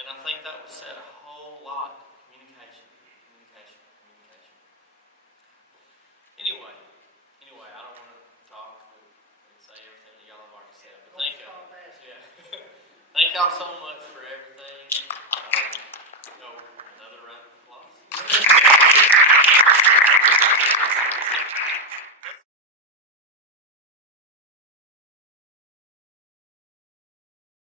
And I think that was said a whole lot. Communication. Anyway, I don't want to talk and say everything that y'all have already said, but thank y'all. Thank y'all so much.